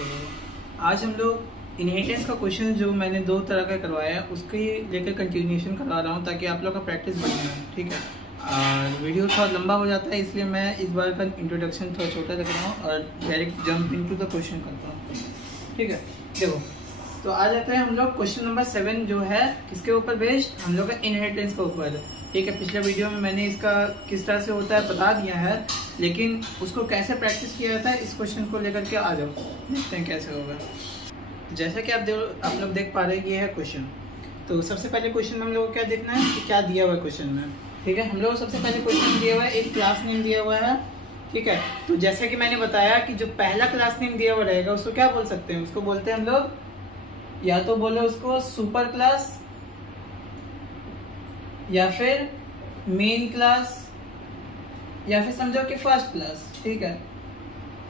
तो आज हम लोग इनहेरिटेंस का क्वेश्चन जो मैंने दो तरह का करवाया है उसके लेकर कंटिन्यूएशन करवा रहा हूँ ताकि आप लोग का प्रैक्टिस बन जाए। ठीक है, और वीडियो थोड़ा लंबा हो जाता है इसलिए मैं इस बार का इंट्रोडक्शन थोड़ा छोटा रख रहा हूँ और direct jump into the question करता हूँ। ठीक है, देखो तो आ जाते हैं हम लोग क्वेश्चन नंबर 7 जो है किसके ऊपर बेस्ड, हम लोग का इनहेरिटेंस के ऊपर। ठीक है, पिछले वीडियो में मैंने इसका किस तरह से होता है बता दिया है, लेकिन उसको कैसे प्रैक्टिस किया जाता है इस क्वेश्चन को लेकर के आ जाओ, देखते हैं कैसे होगा। जैसा कि आप लोग देख पा रहे हैं ये है क्वेश्चन। तो सबसे पहले क्वेश्चन में हम लोग को क्या देखना है कि क्या दिया हुआ है क्वेश्चन में। ठीक है, हम लोग सबसे पहले क्वेश्चन दिया हुआ है, एक क्लास नेम दिया हुआ है। ठीक है, तो जैसे कि मैंने बताया कि जो पहला क्लास नेम दिया हुआ रहेगा उसको क्या बोल सकते हैं, उसको बोलते हैं हम लोग या तो बोले उसको सुपर क्लास या फिर मेन क्लास या फिर समझो कि फर्स्ट क्लास। ठीक है,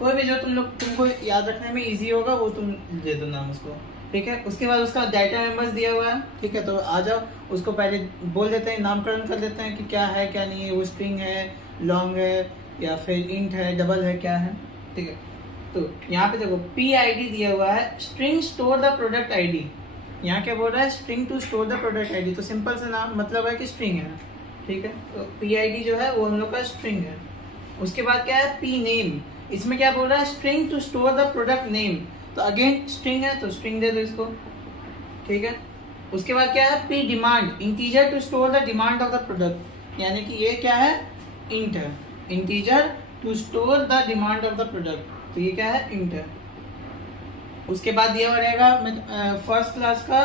कोई भी जो तुमको याद रखने में इजी होगा वो तुम दे दो नाम उसको। ठीक है, उसके बाद उसका डाटा मेंबर्स दिया हुआ है। ठीक है, तो आ जाओ उसको पहले बोल देते हैं, नामकरण कर देते हैं कि क्या है क्या नहीं है, वो स्ट्रिंग है, लॉन्ग है या फिर इंट है, डबल है, क्या है। ठीक है, तो यहाँ पे देखो PID दिया हुआ है, string store the product ID। यहाँ क्या बोल रहा है, string to store the product ID, तो सिंपल से नाम मतलब है कि स्ट्रिंग है। ठीक है, तो PID जो है वो हम लोग का स्ट्रिंग है। उसके बाद क्या है P नेम, इसमें क्या बोल रहा है, string to store the product name, तो अगेन स्ट्रिंग है तो स्ट्रिंग दे दो इसको। ठीक है, उसके बाद क्या है P demand, integer to store the demand of the product, यानी कि ये क्या है, इंट है, integer to store the demand of the product, तो ये क्या है, इंट है। उसके बाद दिया हुआ रहेगा फर्स्ट क्लास का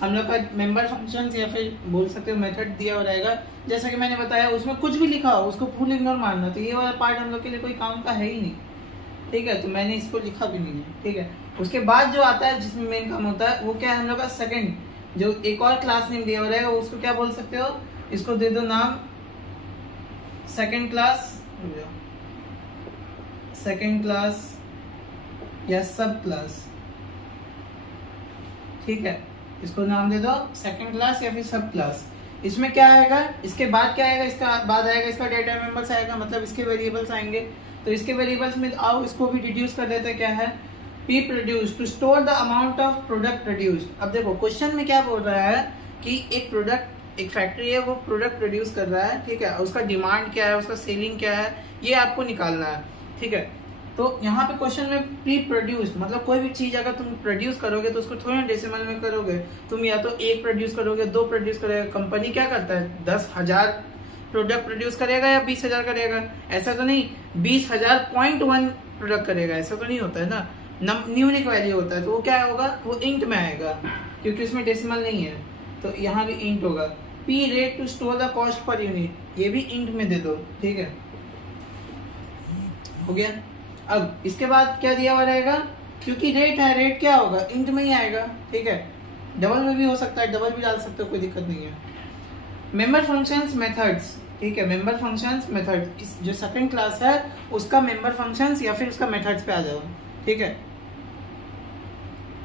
हम लोग का मेंबर फंक्शंस या फिर बोल सकते हो मेथड दिया हुआ रहेगा। जैसा कि मैंने बताया उसमें कुछ भी लिखा हो उसको फुल इग्नोर मारना, तो ये वाला पार्ट हम लोग के लिए कोई काम का है ही नहीं। ठीक है, तो मैंने इसको लिखा भी नहीं है। ठीक है, उसके बाद जो आता है जिसमें मेन काम होता है वो क्या है, हम लोग का सेकंड जो एक और क्लास नेम दिया हुआ रहेगा उसको क्या बोल सकते हो, इसको दे दो नाम सेकंड क्लास या सब क्लास। ठीक है, इसको नाम दे दो सेकंड क्लास या फिर सब क्लास। इसमें क्या आएगा, इसके बाद क्या आएगा, इसका बाद आएगा इसका डेटा मेंबर्स आएगा, मतलब इसके वेरिएबल्स आएंगे। तो इसके वेरिएबल्स में आओ इसको भी डिड्यूस कर देते हैं, क्या है P produce to store the amount of product produced. अब देखो क्वेश्चन में क्या बोल रहा है कि एक प्रोडक्ट, एक फैक्ट्री है वो प्रोडक्ट प्रोड्यूस कर रहा है। ठीक है, उसका डिमांड क्या है, उसका सेलिंग क्या है, ये आपको निकालना है। ठीक है, तो यहाँ पे क्वेश्चन में प्री प्रोड्यूस मतलब कोई भी चीज अगर तुम प्रोड्यूस करोगे तो उसको थोड़ी ना डेसिमल में करोगे, तुम या तो 1 प्रोड्यूस करोगे, 2 प्रोड्यूस करोगे। कंपनी क्या करता है, 10,000 प्रोडक्ट प्रोड्यूस करेगा या 20,000 करेगा, ऐसा तो नहीं 20,000.1 प्रोडक्ट करेगा, ऐसा तो नहीं होता है ना, न्यूमरिक वैल्यू होता है। तो वो क्या होगा, वो इंट में आएगा क्योंकि उसमें डेसिमल नहीं है, तो यहाँ भी इंट होगा। P rate to store the cost per unit, ये भी इंट में दे दो। ठीक है, हो गया। अब इसके बाद क्या दिया हुआ रहेगा, क्योंकि रेट है, रेट क्या होगा, इंट में ही आएगा। ठीक है, डबल में भी हो सकता है, डबल भी डाल सकते हो, कोई दिक्कत नहीं है। मेंबर फंक्शंस मेथड्स, ठीक है, मेंबर फंक्शंस मेथड, इस जो सेकंड क्लास है उसका मेंबर फंक्शंस या फिर उसका मेथड्स पे आ जाओ। ठीक है,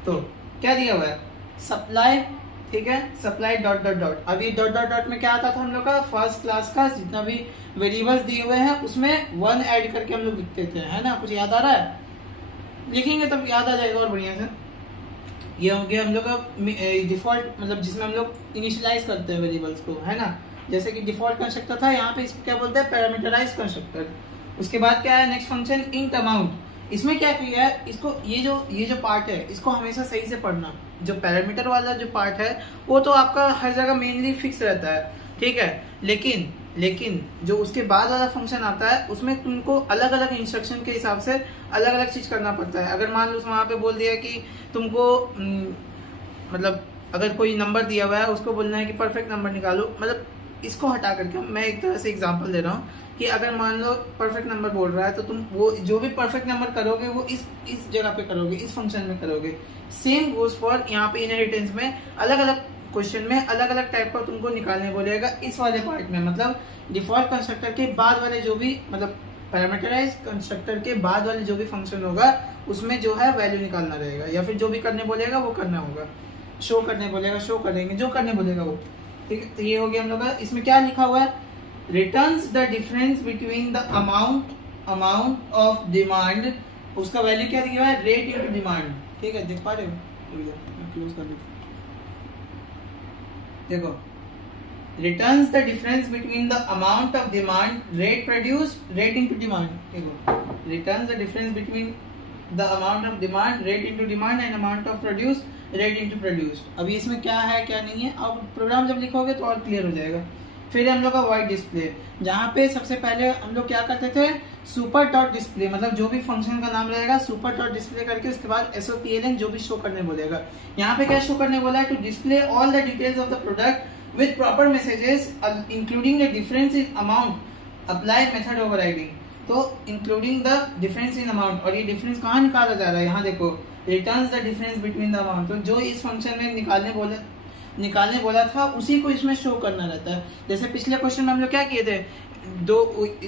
तो क्या दिया हुआ है, सप्लाई। ठीक है, सप्लाई डॉट डॉट डॉट, अभी डॉट डॉट डॉट में क्या आता था हम लोग का, फर्स्ट क्लास का जितना भी वेरिएबल्स दिए हुए हैं उसमें 1 ऐड करके हम लोग लिखते थे, है ना। कुछ याद आ रहा है, लिखेंगे तब याद आ जाएगा और बढ़िया से। ये हो गया हम लोग का डिफॉल्ट, मतलब जिसमें हम लोग इनिशियलाइज करते हैं वेरिएबल्स को, है ना। जैसे कि डिफॉल्ट कंस्ट्रक्टर था, यहाँ पे इसको क्या बोलते हैं, पैरामीटराइज्ड कंस्ट्रक्टर। उसके बाद क्या है नेक्स्ट फंक्शन, इंट अमाउंट। इसमें क्या किया है, इसको ये जो पार्ट है इसको हमेशा सही से पढ़ना। जो पैरामीटर वाला जो पार्ट है वो तो आपका हर जगह मेनली फिक्स रहता है। ठीक है, लेकिन जो उसके बाद वाला फंक्शन आता है उसमें तुमको अलग अलग इंस्ट्रक्शन के हिसाब से अलग अलग चीज करना पड़ता है। अगर मान लो वहां पे बोल दिया कि तुमको मतलब अगर कोई नंबर दिया हुआ है उसको बोलना है कि परफेक्ट नंबर निकालो, मतलब इसको हटा करके मैं एक तरह से एग्जांपल दे रहा हूँ कि अगर मान लो परफेक्ट नंबर बोल रहा है तो तुम वो जो भी परफेक्ट नंबर करोगे वो इस जगह पे करोगे, इस फंक्शन में करोगे। सेम गोज फॉर यहाँ पे इनहेरिटेंस में अलग अलग क्वेश्चन में अलग अलग टाइप का तुमको निकालने बोलेगा इस वाले पार्ट में, मतलब डिफॉल्ट कंस्ट्रक्टर के बाद वाले जो भी, मतलब पैरामीटराइज कंस्ट्रक्टर के बाद वाले जो भी फंक्शन होगा उसमें जो है वैल्यू निकालना रहेगा, या फिर जो भी करने बोलेगा वो करना होगा, शो करने बोलेगा शो करेंगे, जो करने बोलेगा वो। ठीक है, तो ये हो गया हम लोग का। इसमें क्या लिखा हुआ है, returns the difference between the amount of demand उसका वैल्यू क्या दिया हुआ है, रेट इनटू डिमांड। ठीक है, देख पा रहे हो, क्लोज कर दो। देखो, returns the difference between the amount of demand rate produced rate into demand। देखो, returns the difference between the amount of demand rate into demand and amount of produced rate into produced। अभी इसमें क्या है क्या नहीं है, अब programme जब लिखोगे तो और क्लियर हो जाएगा। फिर हम लोग का वाइड डिस्प्ले, जहाँ पे सबसे पहले हम लोग क्या करते थे, सुपर डॉट डिस्प्ले, मतलब जो भी फंक्शन का नाम रहेगा सुपर डॉट डिस्प्ले करके उसके बाद SOPLN जो भी शो करने बोलेगा। यहाँ पे क्या शो करने बोला है, to display all the details of the product with proper messages including the difference in amount applied method overriding। तो including the difference in amount, और ये difference कहाँ निकाला जा रहा है, यहाँ देखो, returns the difference between the amount। तो जो इस फंक्शन में निकालने बोला था उसी को इसमें शो करना रहता है। जैसे पिछले क्वेश्चन में हम लोग क्या किए थे,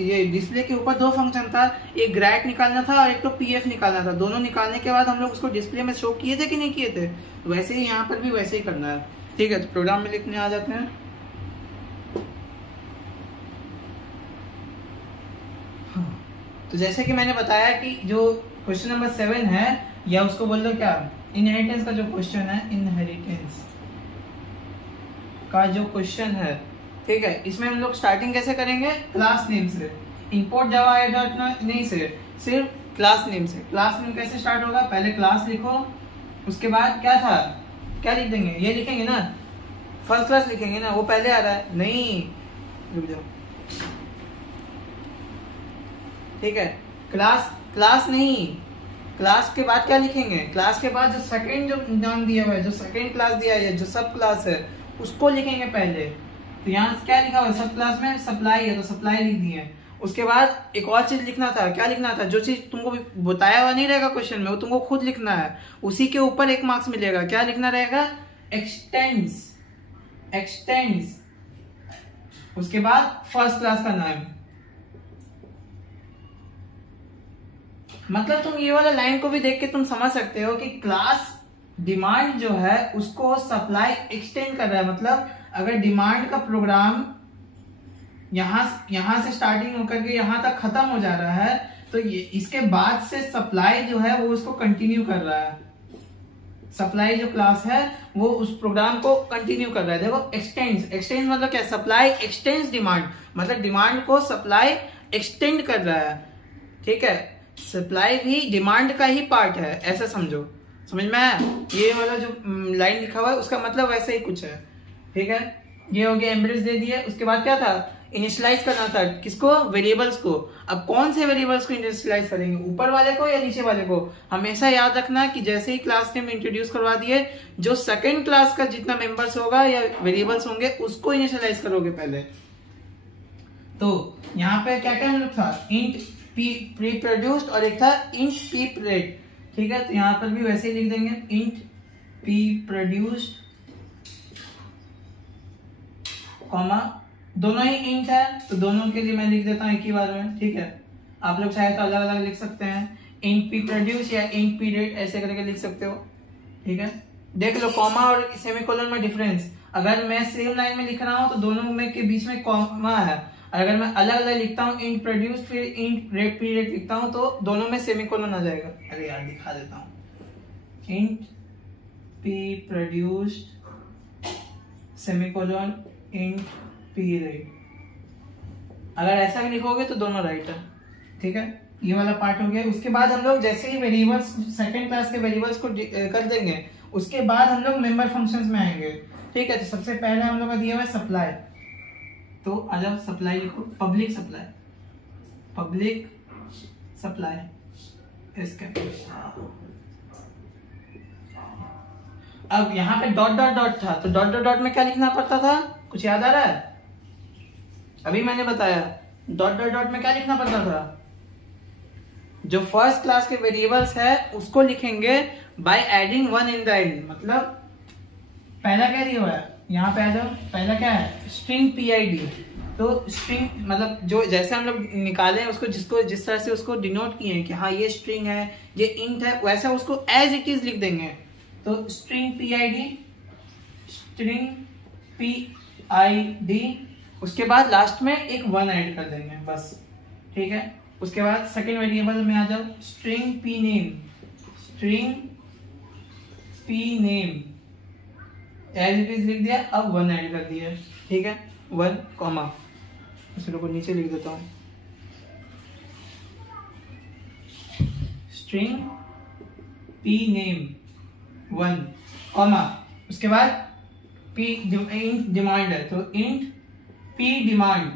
ये डिस्प्ले के ऊपर दो फंक्शन था, एक ग्रैट निकालना था और एक तो PF निकालना था। दोनों निकालने के बाद हम लोग उसको डिस्प्ले में शो किए थे कि नहीं किए थे, वैसे ही यहाँ पर भी वैसे ही करना है। ठीक है, तो प्रोग्राम में लिखने आ जाते हैं। तो जैसे कि मैंने बताया कि जो क्वेश्चन नंबर 7 है, या उसको बोल दो क्या, इनहेरिटेंस का जो क्वेश्चन है, इनहेरिटेंस का जो क्वेश्चन है, ठीक है, इसमें हम लोग स्टार्टिंग कैसे करेंगे, क्लास नेम से। इंपोर्ट जावा नहीं से, सिर्फ क्लास नेम से। क्लास नेम कैसे स्टार्ट होगा, पहले क्लास लिखो, उसके बाद क्या था, क्या लिख देंगे, ये लिखेंगे ना, फर्स्ट क्लास लिखेंगे ना, वो पहले आ रहा है, नहीं रुक जाओ। ठीक है, क्लास नहीं, क्लास के बाद क्या लिखेंगे, क्लास के बाद जो सेकंड जो नाम दिया हुआ है, जो सेकंड क्लास दिया है, जो सब क्लास है, उसको लिखेंगे पहले। तो यहाँ क्या लिखा हुआ है, सब क्लास में सप्लाई है तो सप्लाई लिख दिए। उसके बाद एक और चीज लिखना था, क्या लिखना था, जो चीज तुमको बताया हुआ नहीं रहेगा क्वेश्चन में, वो तुमको खुद लिखना है, उसी के ऊपर 1 मार्क्स मिलेगा। क्या लिखना रहेगा, एक्सटेंड्स। उसके बाद फर्स्ट क्लास का नाम, मतलब तुम ये वाला लाइन को भी देख के तुम समझ सकते हो कि क्लास डिमांड जो है उसको सप्लाई एक्सटेंड कर रहा है। मतलब अगर डिमांड का प्रोग्राम यहां से स्टार्टिंग होकर के यहां तक खत्म हो जा रहा है, तो ये इसके बाद से सप्लाई जो है वो उसको कंटिन्यू कर रहा है। सप्लाई जो क्लास है वो उस प्रोग्राम को कंटिन्यू कर रहा है। देखो, एक्सटेंड मतलब क्या, सप्लाई एक्सटेंड्स डिमांड, मतलब डिमांड को सप्लाई एक्सटेंड कर रहा है। ठीक है, सप्लाई भी डिमांड का ही पार्ट है, ऐसा समझो, समझ में आया। ये वाला जो लाइन लिखा हुआ है उसका मतलब वैसे ही कुछ है। ठीक है, ये हो गया, एम्बेडेड दे दिए। उसके बाद क्या था, इनिशियलाइज करना था, किसको, वेरिएबल्स को। अब कौन से वेरिएबल्स को इनिशियलाइज करेंगे, ऊपर वाले को या नीचे वाले को। हमेशा याद रखना कि जैसे ही क्लास नेम इंट्रोड्यूस करवा दिए, जो सेकंड क्लास का जितना मेंबर्स होगा या वेरिएबल्स होंगे उसको इनिशियलाइज करोगे पहले। तो यहाँ पे क्या क्या मतलब था, इंट प्री प्रोड्यूस्ड और एक था इंट पी रेट। ठीक है, तो यहाँ पर भी वैसे ही लिख देंगे, इंट पी प्रोड्यूस्ड कॉमा, दोनों ही इंट है तो दोनों के लिए मैं लिख देता हूँ एक ही बार में। ठीक है, आप लोग चाहे तो अलग अलग लिख सकते हैं, इंट पी प्रोड्यूस या इंट पी रेट ऐसे करके लिख सकते हो। ठीक है, देख लो कॉमा और सेमीकोलन में डिफरेंस। अगर मैं सेम लाइन में लिख रहा हूँ तो दोनों में के बीच में कॉमा है, और अगर मैं अलग अलग लिखता हूँ, इंट प्रोड्यूस फिर इंट रेट पी रेट लिखता हूँ, तो दोनों में सेमीकोलन आ जाएगा। अरे यार दिखा देता हूँ, int P produced semicolon int P rate. अगर ऐसा भी लिखोगे तो दोनों राइट है। ठीक है, ये वाला पार्ट हो गया। उसके बाद हम लोग जैसे ही वेरिएबल्स सेकंड क्लास के वेरिएबल्स को कर देंगे, उसके बाद हम लोग मेंबर फंक्शंस में आएंगे। ठीक है, तो सबसे पहले हम लोग का दिया हुआ है सप्लाई, तो आ जाओ सप्लाई लिखो, पब्लिक सप्लाई इसके। अब यहाँ पे डॉट डॉट डॉट था, तो डॉट डॉट डॉट में क्या लिखना पड़ता था, कुछ याद आ रहा है, अभी मैंने बताया डॉट डॉट डॉट में क्या लिखना पड़ता था, जो फर्स्ट क्लास के वेरिएबल्स है उसको लिखेंगे bye adding 1 in the and. मतलब पहला क्या दिया हुआ है, यहाँ पे आ जाओ, पहला क्या है, स्ट्रिंग PID। तो स्ट्रिंग मतलब जो जैसे हम लोग निकाले हैं उसको, जिसको जिस तरह से उसको डिनोट किए हैं कि हाँ ये स्ट्रिंग है, ये इंट है, वैसा उसको एज इट इज लिख देंगे। तो स्ट्रिंग PID, उसके बाद लास्ट में एक 1 ऐड कर देंगे बस। ठीक है, उसके बाद सेकंड वेरिएबल में आ जाओ, string P name, string P name as it is लिख दिया, अब 1 ऐड कर दिया, ठीक है, 1 कॉमा, इसको को नीचे लिख देता हूँ, स्ट्रिंग पी नेम 1 कॉमा, उसके बाद पी इंट डिमांड है तो इंट पी डिमांड,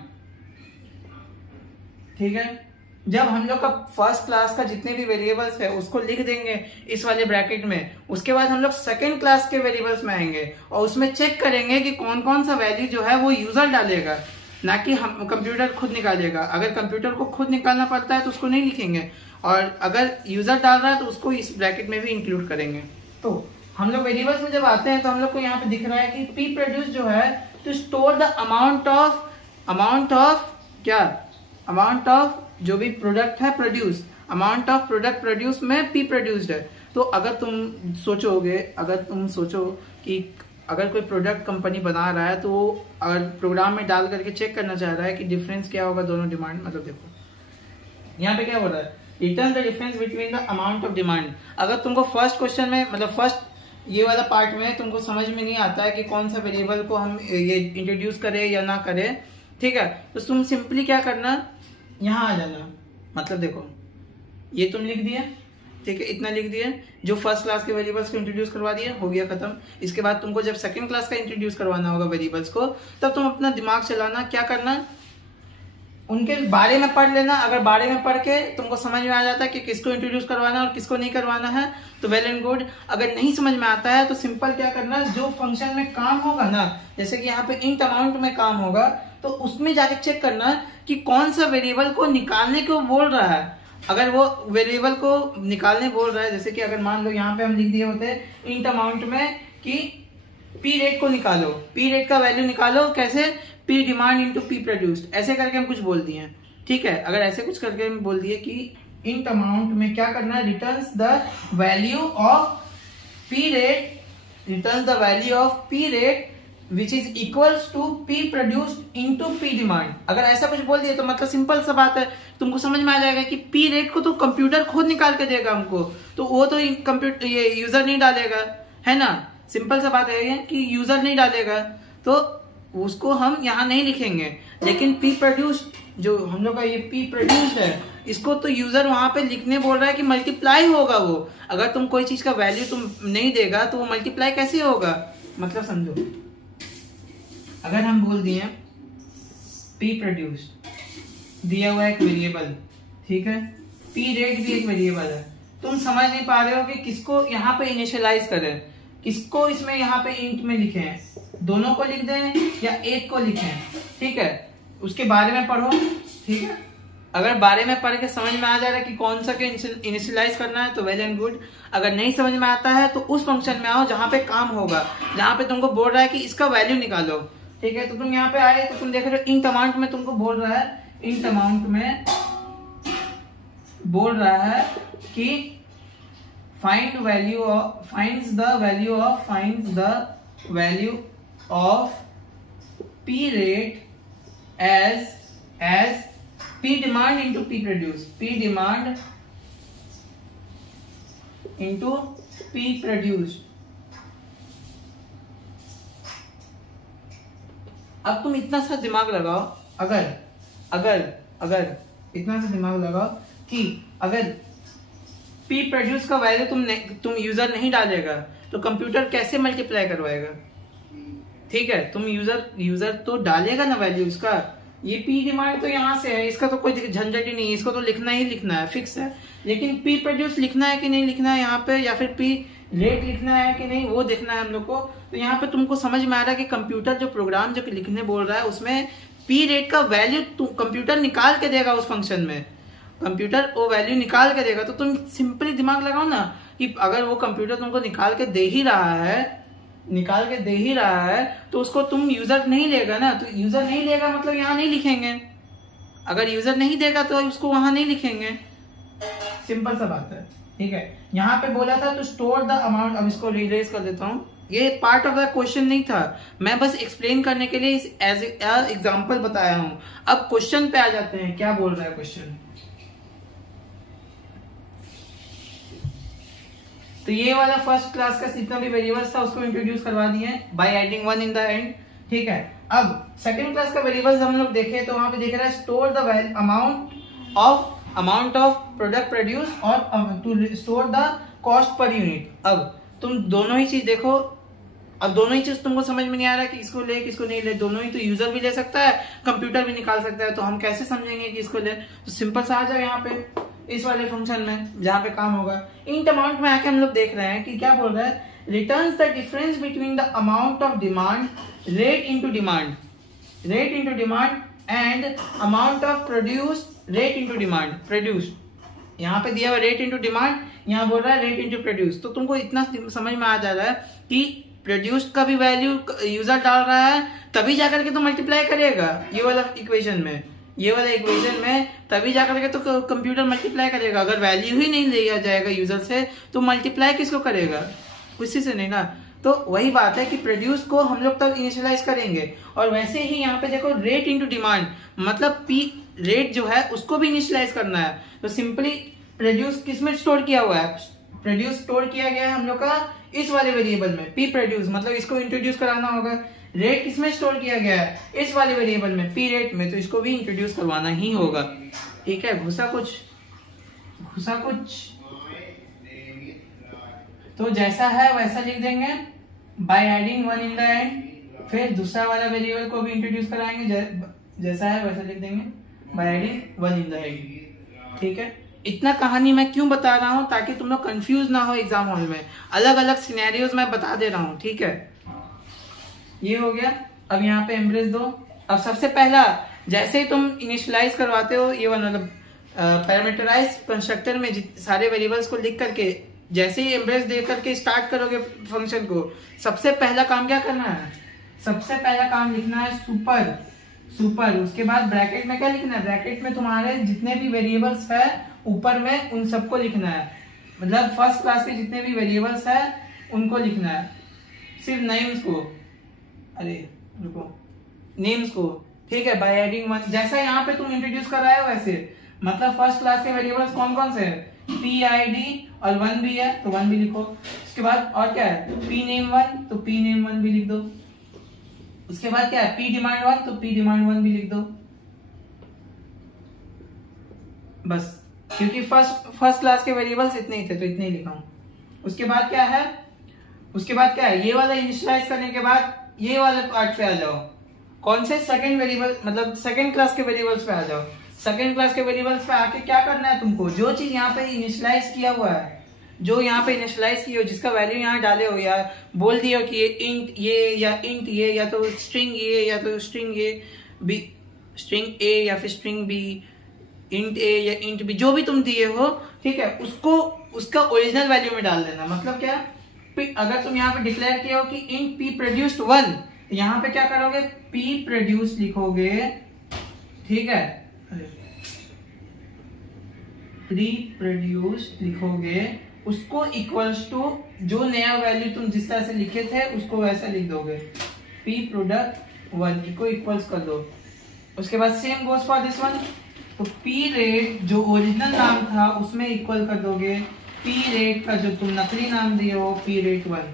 ठीक है। जब हम लोग का फर्स्ट क्लास का जितने भी वेरिएबल्स है उसको लिख देंगे इस वाले ब्रैकेट में, उसके बाद हम लोग सेकेंड क्लास के वेरिएबल्स में आएंगे और उसमें चेक करेंगे कि कौन कौन सा वैल्यू जो है वो यूजर डालेगा, ना कि हम कंप्यूटर खुद निकालेगा। अगर कंप्यूटर को खुद निकालना पड़ता है तो उसको नहीं लिखेंगे, और अगर यूजर डाल रहा है तो उसको इस ब्रैकेट में भी इंक्लूड करेंगे। तो हम लोग वेरिएबल्स में जब आते हैं तो हम लोग को यहाँ पे दिख रहा है कि पी प्रोड्यूस जो है to store the amount of क्या, अमाउंट ऑफ जो भी प्रोडक्ट है produce, amount of product produce में पी प्रोड्यूस्ड है। तो अगर तुम सोचो कि अगर कोई प्रोडक्ट कंपनी बना रहा है तो अगर प्रोग्राम में डाल करके चेक करना चाह रहा है कि डिफरेंस क्या होगा दोनों डिमांड, मतलब देखो यहाँ पे क्या हो रहा है, return the difference between the amount of demand. अगर तुमको फर्स्ट क्वेश्चन में, मतलब फर्स्ट ये वाला पार्ट में तुमको समझ में नहीं आता है कि कौन सा वेरिएबल को हम ये इंट्रोड्यूस करें या ना करें, ठीक है, तो तुम सिंपली क्या करना, यहाँ आ जाना, मतलब देखो ये तुम लिख दिया, ठीक है, इतना लिख दिया, जो फर्स्ट क्लास के वेरिएबल्स को इंट्रोड्यूस करवा दिया, हो गया खत्म। इसके बाद तुमको जब सेकंड क्लास का इंट्रोड्यूस करवाना होगा वेरिएबल्स को, तब तुम अपना दिमाग चलाना, क्या करना, उनके बारे में पढ़ लेना। अगर बारे में पढ़ के तुमको समझ में आ जाता है कि किसको इंट्रोड्यूस करवाना है और किसको नहीं करवाना है तो वेल एंड गुड। अगर नहीं समझ में आता है तो सिंपल क्या करना, जो फंक्शन में काम होगा ना, जैसे कि यहाँ पे इंट अमाउंट में काम होगा तो उसमें जाके चेक करना कि कौन सा वेरिएबल को निकालने को बोल रहा है। अगर वो वेरिएबल को निकालने बोल रहा है, जैसे कि अगर मान लो यहाँ पे हम लिख दिए होते इंट अमाउंट में कि पी रेट को निकालो, पी रेट का वैल्यू निकालो, कैसे, P demand into P produced, ऐसे करके हम कुछ बोल दिए, ठीक है। अगर ऐसे कुछ करके हम बोल दिए कि इंट अमाउंट में क्या करना है, returns the value of P rate, returns the value of P rate which is equals to P produced into P demand. अगर ऐसा कुछ बोल दिए तो मतलब सिंपल सा बात है, तुमको समझ में आ जाएगा कि पी रेट को तो कंप्यूटर खुद निकाल के देगा हमको, तो वो तो कंप्यूटर ये यूजर नहीं डालेगा, है ना। सिंपल सा बात है कि यूजर नहीं डालेगा तो उसको हम यहाँ नहीं लिखेंगे। लेकिन पी प्रोड्यूस्ड जो हम लोग का ये पी प्रोड्यूस्ड है, इसको तो यूजर वहां पे लिखने बोल रहा है कि मल्टीप्लाई होगा वो। अगर तुम कोई चीज का वैल्यू तुम नहीं देगा तो वो मल्टीप्लाई कैसे होगा, मतलब समझो, अगर हम बोल दिए पी प्रोड्यूस्ड दिया हुआ एक वेरिएबल, ठीक है, पी रेट भी एक वेरिएबल है, तुम समझ नहीं पा रहे हो कि किसको यहाँ पे इनिशियलाइज करें, किसको इसमें यहाँ पे इंट में लिखे हैं, दोनों को लिख दें या एक को लिखें, ठीक है, उसके बारे में पढ़ो, ठीक है। अगर बारे में पढ़ के समझ में आ जा रहा है कि कौन सा के इनिशियलाइज करना है तो वेल एंड गुड। अगर नहीं समझ में आता है तो उस फंक्शन में आओ जहां पे काम होगा, जहां पे तुमको बोल रहा है कि इसका वैल्यू निकालो, ठीक है। तो तुम यहाँ पे आए तो तुम देख रहे हो इंट अमाउंट में तुमको बोल रहा है, इंट अमाउंट में बोल रहा है कि find the value of P rate as P demand into P produce, P demand into P produced। अब तुम इतना सा दिमाग लगाओ, अगर इतना सा दिमाग लगाओ कि अगर पी प्रोड्यूस का वैल्यू तुम यूजर नहीं डालेगा तो कंप्यूटर कैसे मल्टीप्लाई करवाएगा, ठीक है। तुम यूजर तो डालेगा ना वैल्यू इसका। ये पी डिमांड तो यहाँ से है, इसका तो कोई झंझट ही नहीं है, इसको तो लिखना ही लिखना है, फिक्स है। लेकिन पी प्रोड्यूस लिखना है कि नहीं लिखना है यहाँ पे, या फिर पी रेट लिखना है कि नहीं, वो देखना है हम लोग को। तो यहाँ पे तुमको समझ में आ रहा है कि कंप्यूटर जो प्रोग्राम जो लिखने बोल रहा है उसमें पी रेट का वैल्यू कंप्यूटर निकाल के देगा, उस फंक्शन में कंप्यूटर वो वैल्यू निकाल के देगा। तो तुम सिंपली दिमाग लगाओ ना कि अगर वो कंप्यूटर तुमको निकाल के दे ही रहा है तो उसको तुम यूजर नहीं लेगा ना, तो यूजर नहीं लेगा मतलब यहाँ नहीं लिखेंगे। अगर यूजर नहीं देगा तो उसको वहां नहीं लिखेंगे, सिंपल सा बात है, ठीक है। यहाँ पे बोला था तो स्टोर द अमाउंट, अब इसको रिलेज कर देता हूँ, ये पार्ट ऑफ द क्वेश्चन नहीं था, मैं बस एक्सप्लेन करने के लिए एज एग्जाम्पल बताया हूँ। अब क्वेश्चन पे आ जाते हैं, क्या बोल रहा है क्वेश्चन। तो ये वाला फर्स्ट क्लास का जितना भी वेरिएबल्स था उसको इंट्रोड्यूस करवा दिए bye adding 1 in the and, ठीक है। अब सेकंड क्लास का वेरिएबल्स हम लोग देखें तो वहां पे देख रहा है store the amount of product produce और to store the cost per unit. अब तुम दोनों ही चीज देखो, अब दोनों ही चीज तुमको समझ में नहीं आ रहा कि इसको ले किसको नहीं ले, दोनों ही तो यूजर भी ले सकता है, कंप्यूटर भी निकाल सकता है, तो हम कैसे समझेंगे कि इसको ले। तो सिंपल सा आ जाए यहाँ पे इस वाले फंक्शन में जहां पे काम होगा। इंट अमाउंट में आके हम लोग देख रहे हैं कि क्या बोल रहा है, returns the difference between the amount of demand rate into demand and amount of produce rate into demand produced. यहाँ पे दिया हुआ रेट इनटू डिमांड, यहाँ बोल रहा है रेट इनटू प्रोड्यूस। तो तुमको इतना समझ में आ जा रहा है कि प्रोड्यूस्ड का भी वैल्यू यूजर डाल रहा है तभी जाकर के तो मल्टीप्लाई करेगा ये वाला इक्वेशन में तभी जाकर के तो कंप्यूटर मल्टीप्लाई करेगा। अगर वैल्यू ही नहीं लिया जाएगा यूजर से तो मल्टीप्लाई किसको करेगा, किसी से नहीं ना। तो वही बात है कि प्रोड्यूस को हम लोग तब इनिशियलाइज करेंगे। और वैसे ही यहाँ पे देखो रेट इनटू डिमांड, मतलब पी रेट जो है उसको भी इनिशियलाइज करना है। तो सिंपली प्रोड्यूस किसमें स्टोर किया हुआ है, प्रोड्यूस स्टोर किया गया है हम लोग का इस वाले वेरिएबल में पी प्रोड्यूस, मतलब इसको इंट्रोड्यूस कराना होगा। रेट किसमें स्टोर किया गया है, इस वाले वेरिएबल में पी रेट में, तो इसको भी इंट्रोड्यूस करवाना ही होगा, ठीक है। घुसा कुछ तो जैसा है वैसा लिख देंगे bye adding 1 in the and. फिर दूसरा वाला वेरिएबल को भी इंट्रोड्यूस कराएंगे, जैसा है वैसा लिख देंगे bye adding 1 in the and, ठीक है। इतना कहानी मैं क्यों बता रहा हूं, ताकि तुम लोग कंफ्यूज ना हो एग्जाम हॉल में, अलग अलग सिनेरियोज मैं बता दे रहा हूं, ठीक है। ये हो गया। अब यहाँ पे एम्ब्रेस दो। अब सबसे पहला जैसे ही तुम इनिशियलाइज करवाते हो ये मतलब पैरामीटराइज कंस्ट्रक्टर में सारे वेरिएबल्स को लिख करके जैसे ही एम्ब्रेस दे करके स्टार्ट करोगे फंक्शन को, सबसे पहला काम क्या करना है, सबसे पहला काम लिखना है सुपर। उसके बाद ब्रैकेट में क्या लिखना है, ब्रैकेट में तुम्हारे जितने भी वेरिएबल्स है ऊपर में उन सबको लिखना है, मतलब फर्स्ट क्लास के जितने भी वेरिएबल्स है उनको लिखना है, सिर्फ नेम्स को, अरे रुको नेम्स को, ठीक है। बाय एडिंग 1 जैसा यहाँ पे तुम इंट्रोड्यूस कर रहे हो वैसे, मतलब फर्स्ट क्लास के वेरिएबल्स कौन कौन से है, पी आई डी और 1 भी है तो 1 भी लिखो। उसके बाद और क्या है, पी नेम 1 तो पी नेम 1 भी लिख दो। उसके बाद क्या है, पी डिमांड 1 तो पी डिमांड 1 भी लिख दो, बस, क्योंकि फर्स्ट क्लास के वेरिएबल्स इतने ही थे तो इतने ही लिखा हूं। उसके बाद क्या है, ये वाला इनिशियलाइज करने के बाद ये वाले पार्ट पे आ जाओ, कौन से, सेकंड वेरिएबल, मतलब सेकंड क्लास के वेरिएबल्स पे आ जाओ। सेकंड क्लास के वेरिएबल्स पे आके क्या करना है तुमको, जो चीज यहाँ पे इनिशियलाइज किया हुआ है, जो यहाँ पे इनिशियलाइज की हो, जिसका वैल्यू यहाँ डाले हो या बोल दिए हो कि ये इंट ये या इंट ये या तो स्ट्रिंग ये या तो string A B, string A या फिर स्ट्रिंग बी, इंट ए या इंट बी, जो भी तुम दिए हो, ठीक है, उसको उसका ओरिजिनल वैल्यू में डाल देना। मतलब क्या, अगर तुम यहाँ पे डिक्लेयर किया हो कि इंट पी प्रोड्यूस्ड 1, यहाँ पे क्या करोगे, पी प्रोड्यूस लिखोगे, ठीक है, प्री प्रोड्यूस लिखोगे, उसको इक्वल्स टू जो नया वैल्यू तुम जिस तरह से लिखे थे उसको वैसा लिख दोगे, पी प्रोडक्ट 1 को इक्वल्स कर दो। उसके बाद same goes for this one, तो पी रेट जो ओरिजिनल नाम था उसमें इक्वल कर दोगे पी रेट का जो तुम नकली नाम दिए हो पी रेट 1,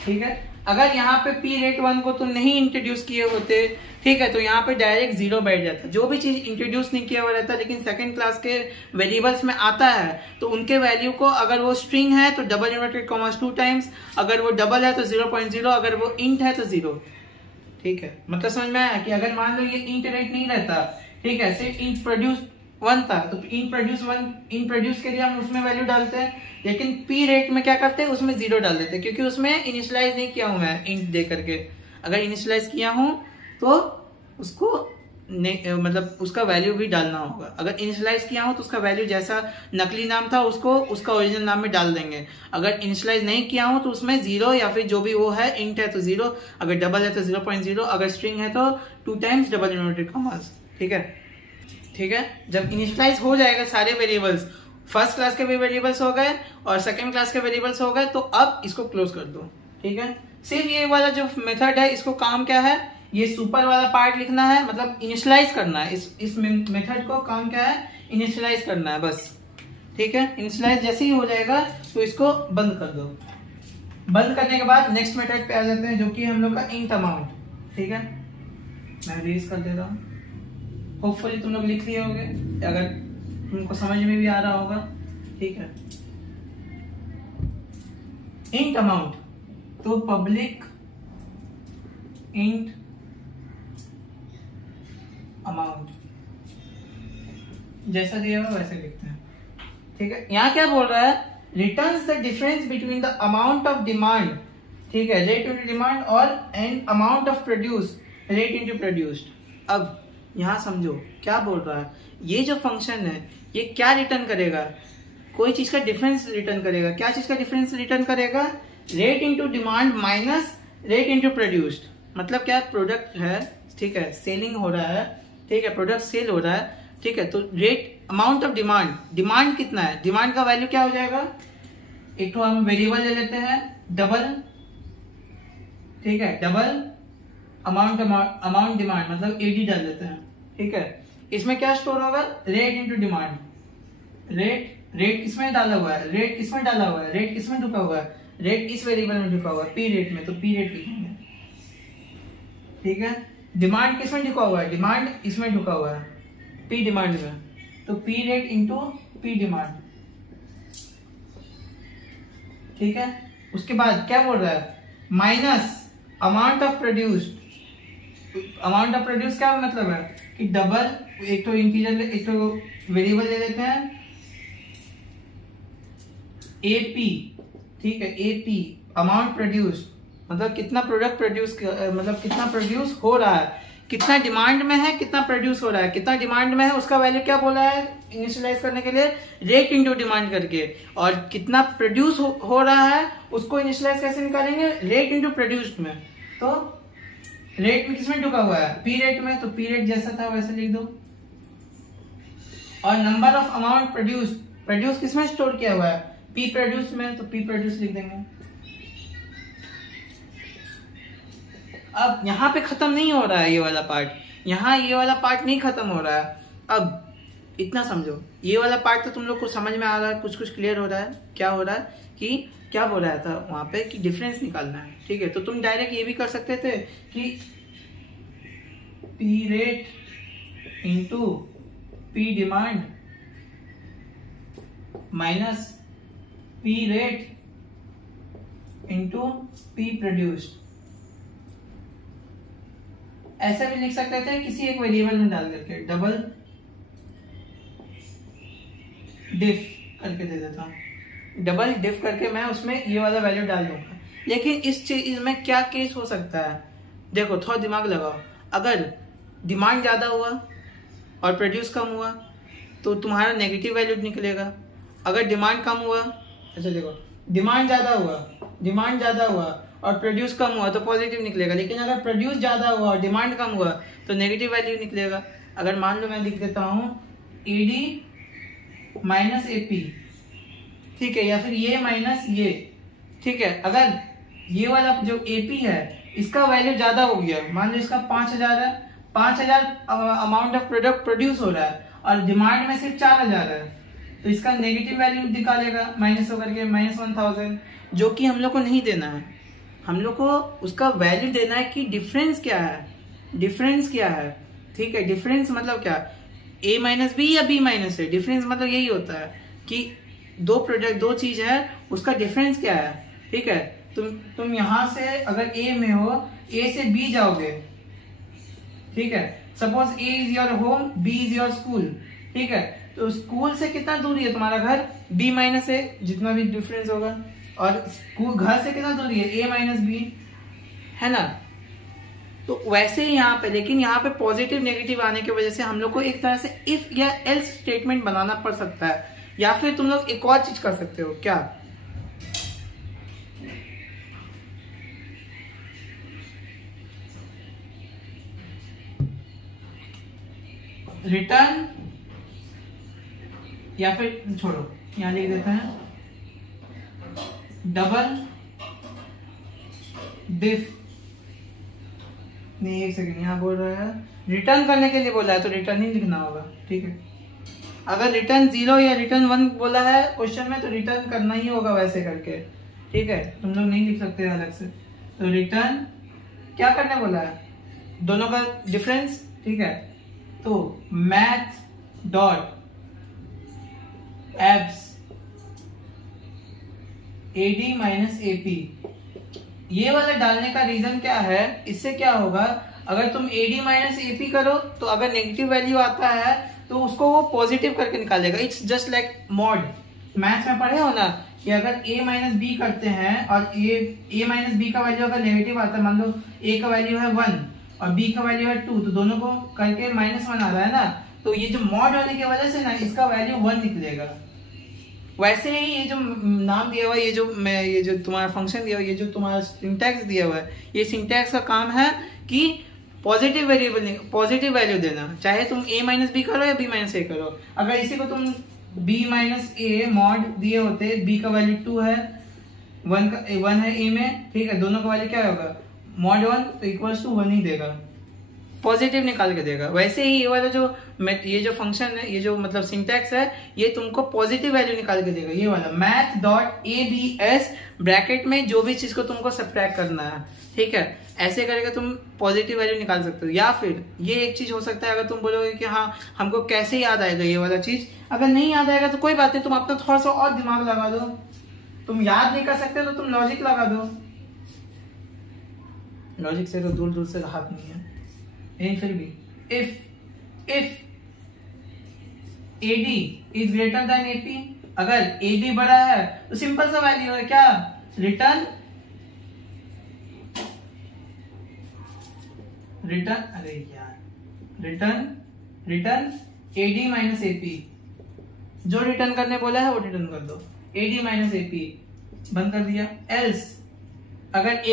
ठीक है। अगर यहाँ पे पी रेट 1 को तुम नहीं इंट्रोड्यूस किए होते, ठीक है, तो यहाँ पे डायरेक्ट 0 बैठ जाता। जो भी चीज इंट्रोड्यूस नहीं किया हुआ रहता लेकिन सेकंड क्लास के वेरिएबल्स में आता है तो उनके वैल्यू को, अगर वो स्ट्रिंग है तो डबल इन्वर्टेड कॉमास 2 टाइम्स, अगर वो डबल है तो 0.0, अगर वो इंट है तो 0, ठीक है। मतलब समझ में आया कि अगर मान लो ये इंट रेट नहीं रहता, ठीक है, सिर्फ इंट प्रोड्यूस 1 था तो इंट प्रोड्यूस के लिए हम उसमें वैल्यू डालते हैं, लेकिन पी रेट में क्या करते हैं, उसमें 0 डाल देते हैं, क्योंकि उसमें इनिशियलाइज नहीं किया हूं मैं इंट दे करके। अगर इनिशियलाइज किया हूं तो उसको मतलब उसका वैल्यू भी डालना होगा। अगर इनिशियलाइज किया हूं तो उसका वैल्यू जैसा नकली नाम था उसको उसका ओरिजिनल नाम में डाल देंगे। अगर इनिशियलाइज नहीं किया हूं तो उसमें 0 या फिर जो भी वो है, इंट है तो 0, अगर डबल है तो 0.0, अगर स्ट्रिंग है तो 2 टाइम्स डबल इन्वर्टेड कॉमास, ठीक है, ठीक है। जब इनिशियलाइज हो जाएगा सारे वेरिएबल्स, फर्स्ट क्लास के भी वेरिएबल्स हो गए और सेकंड क्लास के वेरिएबल्स हो गए, तो अब इसको क्लोज कर दो, ठीक है। सिर्फ ये वाला जो मेथड है इसको काम क्या है, ये सुपर वाला पार्ट लिखना है, मतलब इनिशियलाइज करना है। इस मेथड को काम क्या है, इनिशियलाइज करना है बस, ठीक है, इनिशियलाइज जैसे ही हो जाएगा तो इसको बंद कर दो। बंद करने के बाद नेक्स्ट मेथड पे आ जाते हैं, जो कि हम लोग का इंट अमाउंट। ठीक है, मैं रेज कर देता हूँ। होपफुली तुम लोग लिख लिए होंगे, अगर तुमको समझ में भी आ रहा होगा। ठीक है, इंट अमाउंट, तो पब्लिक इंट अमाउंट जैसा दिया हुआ वैसे लिखते हैं। ठीक है, यहाँ क्या बोल रहा है, returns the difference between the amount of demand, ठीक है, रेट इंटू डिमांड, और and amount of produce, rate into produced. अब यहाँ समझो क्या बोल रहा है, ये जो फंक्शन है ये क्या रिटर्न करेगा, कोई चीज का डिफरेंस रिटर्न करेगा। क्या चीज का डिफरेंस रिटर्न करेगा, rate into demand minus rate into produced. मतलब क्या, प्रोडक्ट है, ठीक है, सेलिंग हो रहा है, ठीक है, प्रोडक्ट सेल हो रहा है, ठीक है, तो rate amount of demand, demand कितना है, डिमांड का वैल्यू क्या हो जाएगा, एक तो हम वेरिएबल ले लेते हैं डबल, ठीक है, डबल अमाउंट डिमांड मतलब एडी डाल देते हैं। ठीक है, इसमें क्या स्टोर होगा, रेट इंटू डिमांड, रेट किसमें डाला हुआ है, रेट किसमें डाला हुआ है, रेट किसमें ढुका हुआ है, रेट इस वेरिएबल में ढुका हुआ है, पी रेट में, तो पी रेट लिखेंगे। ठीक है, डिमांड किसमें ढुका हुआ है, डिमांड इसमें ढुका हुआ है, पी डिमांड में, तो P rate into P demand. ठीक है, उसके बाद क्या बोल रहा है, minus amount of produced. Amount of produce क्या मतलब है कि डबल, एक तो इंटीजर, एक तो वेरिएबल ले लेते हैं एपी, ठीक है, एपी अमाउंट प्रोड्यूस मतलब कितना प्रोडक्ट प्रोड्यूस, मतलब कितना प्रोड्यूस हो रहा है, कितना डिमांड में है, कितना प्रोड्यूस हो रहा है, कितना डिमांड में है, उसका वैल्यू क्या बोला है इनिशियलाइज करने के लिए, रेट इंटू डिमांड करके, और कितना प्रोड्यूस हो रहा है उसको इनिशियलाइज कैसे निकालेंगे, रेट इंटू प्रोड्यूस्ड में। तो रेट में किसमें ढुका हुआ है, पी रेट में, तो पी रेट जैसा था वैसे लिख दो, और number of amount produce, produce किसमें स्टोर किया हुआ है, पी प्रोड्यूस में, तो पी प्रोड्यूस लिख देंगे। अब यहाँ पे खत्म नहीं हो रहा है ये वाला पार्ट, यहाँ ये वाला पार्ट नहीं खत्म हो रहा है। अब इतना समझो, ये वाला पार्ट तो तुम लोग को समझ में आ रहा है, कुछ कुछ क्लियर हो रहा है, क्या हो रहा है कि क्या बोल रहा था वहां पे कि डिफरेंस निकालना है। ठीक है, तो तुम डायरेक्ट ये भी कर सकते थे कि P rate into P demand minus P rate into P produced, ऐसा भी लिख सकते थे किसी एक वेरिएबल में डाल करके, डबल डिफ करके दे देता हूं, डबल डिफ करके मैं उसमें ये वाला वैल्यू डाल दूंगा। लेकिन इस चीज में क्या केस हो सकता है, देखो थोड़ा दिमाग लगाओ, अगर डिमांड ज्यादा हुआ और प्रोड्यूस कम हुआ तो तुम्हारा नेगेटिव वैल्यू निकलेगा। अगर डिमांड कम हुआ, अच्छा देखो, डिमांड ज्यादा हुआ और प्रोड्यूस कम हुआ तो पॉजिटिव निकलेगा, लेकिन अगर प्रोड्यूस ज्यादा हुआ और डिमांड कम हुआ तो नेगेटिव वैल्यू निकलेगा। अगर मान लो मैं लिख देता हूं एडी माइनस एपी, ठीक है, या फिर ये माइनस ये, ठीक है, अगर ये वाला जो एपी है इसका वैल्यू ज्यादा हो गया, मान लो इसका 5000 है, 5000 अमाउंट ऑफ प्रोडक्ट प्रोड्यूस हो रहा है और डिमांड में सिर्फ 4000 है, तो इसका नेगेटिव वैल्यू निकालेगा माइनस होकर के -1000, जो कि हम लोग को नहीं देना है। हम लोग को उसका वैल्यू देना है कि डिफरेंस क्या है, डिफरेंस क्या है। ठीक है, डिफरेंस मतलब क्या, a माइनस बी या b माइनस है, डिफरेंस मतलब यही होता है कि दो प्रोडक्ट, दो चीज है, उसका डिफरेंस क्या है। ठीक है, तुम यहां से अगर a में हो, a से b जाओगे, ठीक है, suppose a is your home, b is your school, ठीक है, तो स्कूल से कितना दूरी है तुम्हारा घर, b माइनस a, जितना भी डिफरेंस होगा, और स्कूल घर से कितना दूरी है, a माइनस बी, है ना। तो वैसे ही यहाँ पे, लेकिन यहाँ पे पॉजिटिव नेगेटिव आने की वजह से हम लोग को एक तरह से इफ या एल्स स्टेटमेंट बनाना पड़ सकता है, या फिर तुम लोग एक और चीज कर सकते हो, क्या, रिटर्न, या फिर छोड़ो यहाँ लिख देते हैं डबल डिफ, नहीं एक सेकंड, यहाँ बोल रहा है रिटर्न करने के लिए बोला है तो रिटर्न ही लिखना होगा। ठीक है, अगर रिटर्न 0 या रिटर्न 1 बोला है क्वेश्चन में तो रिटर्न करना ही होगा वैसे करके, ठीक है, तुम लोग नहीं लिख सकते अलग से। तो रिटर्न क्या करने बोला है, दोनों का डिफरेंस, ठीक है। तो math dot abs AD minus AP, ये वाला डालने का रीजन क्या है, इससे क्या होगा, अगर तुम एडी माइनस एपी करो तो अगर नेगेटिव वैल्यू आता है तो उसको वो पॉजिटिव करके निकालेगा। It's just like mod, maths में पढ़े हो ना कि अगर a माइनस बी करते हैं और a माइनस बी का वैल्यू अगर नेगेटिव आता है, मान लो a का वैल्यू है 1 और b का वैल्यू है 2, तो दोनों को करके -1 आ रहा है ना, तो ये जो मॉड होने की वजह से ना इसका वैल्यू 1 निकलेगा। वैसे ही ये जो नाम दिया हुआ है, ये जो तुम्हारा फंक्शन दिया हुआ है, ये जो तुम्हारा सिंटैक्स दिया हुआ है, ये सिंटैक्स का काम है कि पॉजिटिव वैल्यू देना, चाहे तुम a माइनस बी करो या b माइनस ए करो। अगर इसी को तुम b माइनस ए मॉड दिए होते, b का वैल्यू 2 है, 1 है a में, ठीक है, दोनों का वैल्यू क्या होगा मॉड 1, तो इक्वल्स टू 1 ही देगा, पॉजिटिव निकाल के देगा। वैसे ही ये वाला ये जो फंक्शन है, ये जो मतलब सिंटैक्स है, ये तुमको पॉजिटिव वैल्यू निकाल के देगा। ये वाला math dot A B S bracket में जो भी चीज को तुमको सब्ट्रैक्ट करना है, ठीक है, ऐसे करके तुम पॉजिटिव वैल्यू निकाल सकते हो। या फिर ये एक चीज हो सकता है, अगर तुम बोलोगे कि हाँ हमको कैसे याद आएगा ये वाला चीज, अगर नहीं याद आएगा तो कोई बात नहीं, तुम अपना थोड़ा सा और दिमाग लगा दो। तुम याद नहीं कर सकते तो तुम लॉजिक लगा दो, लॉजिक से तो दूर दूर से राहत नहीं है। लेकिन फिर भी if AD is greater than AP, अगर AD बड़ा है तो सिंपल सा वैल्यू है क्या, रिटर्न अरे यार रिटर्न AD माइनस AP, जो रिटर्न करने बोला है वो रिटर्न कर दो, AD माइनस AP बंद कर दिया। एल्स अगर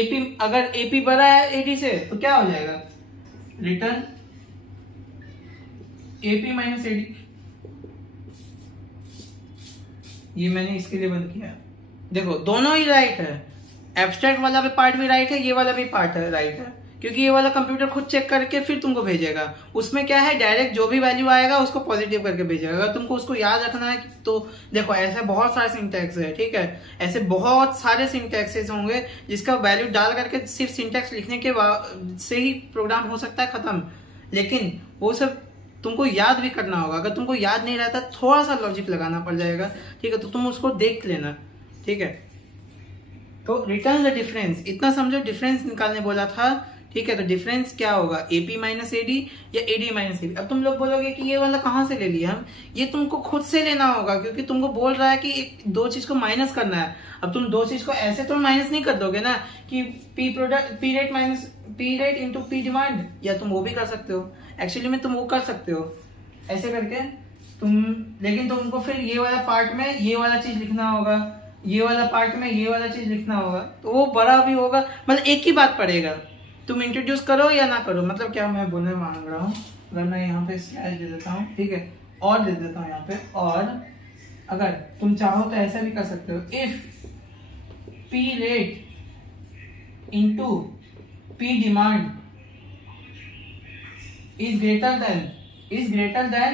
AP बड़ा है AD से तो क्या हो जाएगा, रिटर्न AP माइनस AD। ये मैंने इसके लिए बंद किया। देखो दोनों ही राइट है, एब्स्ट्रैक्ट वाला भी पार्ट भी राइट है, ये वाला भी पार्ट है राइट है, क्योंकि ये वाला कंप्यूटर खुद चेक करके फिर तुमको भेजेगा। उसमें क्या है, डायरेक्ट जो भी वैल्यू आएगा उसको पॉजिटिव करके भेजेगा। अगर तुमको उसको याद रखना है तो देखो ऐसे बहुत सारे सिंटैक्स है, ठीक है, ऐसे बहुत सारे सिंटैक्सेस होंगे जिसका वैल्यू डाल करके सिर्फ सिंटैक्स लिखने के से ही प्रोग्राम हो सकता है खत्म, लेकिन वो सब तुमको याद भी करना होगा। अगर तुमको याद नहीं रहता थोड़ा सा लॉजिक लगाना पड़ जाएगा, ठीक है, तो तुम उसको देख लेना, ठीक है। तो रिटर्न द डिफरेंस, इतना समझो, डिफरेंस निकालने बोला था, ठीक है। तो डिफरेंस क्या होगा, AP माइनस AD या AD माइनस AP। अब तुम लोग बोलोगे कि ये वाला कहाँ से ले लिया हम, ये तुमको खुद से लेना होगा, क्योंकि तुमको बोल रहा है कि दो चीज को माइनस करना है। अब तुम दो चीज को ऐसे तो माइनस नहीं कर दोगे ना कि P rate minus P rate into P demand, या तुम वो भी कर सकते हो, एक्चुअली में तुम वो कर सकते हो ऐसे करके तुम, लेकिन तुमको फिर ये वाला पार्ट में ये वाला चीज लिखना होगा, ये वाला पार्ट में ये वाला चीज लिखना होगा, तो वो बड़ा भी होगा, मतलब एक ही बात पड़ेगा, तुम इंट्रोड्यूस करो या ना करो। मतलब क्या मैं बोलने मांग रहा हूँ, अगर मैं यहाँ पे स्लैश दे देता हूँ, ठीक है, और दे देता हूँ यहाँ पे, और अगर तुम चाहो तो ऐसा भी कर सकते हो, if P rate into P demand is greater than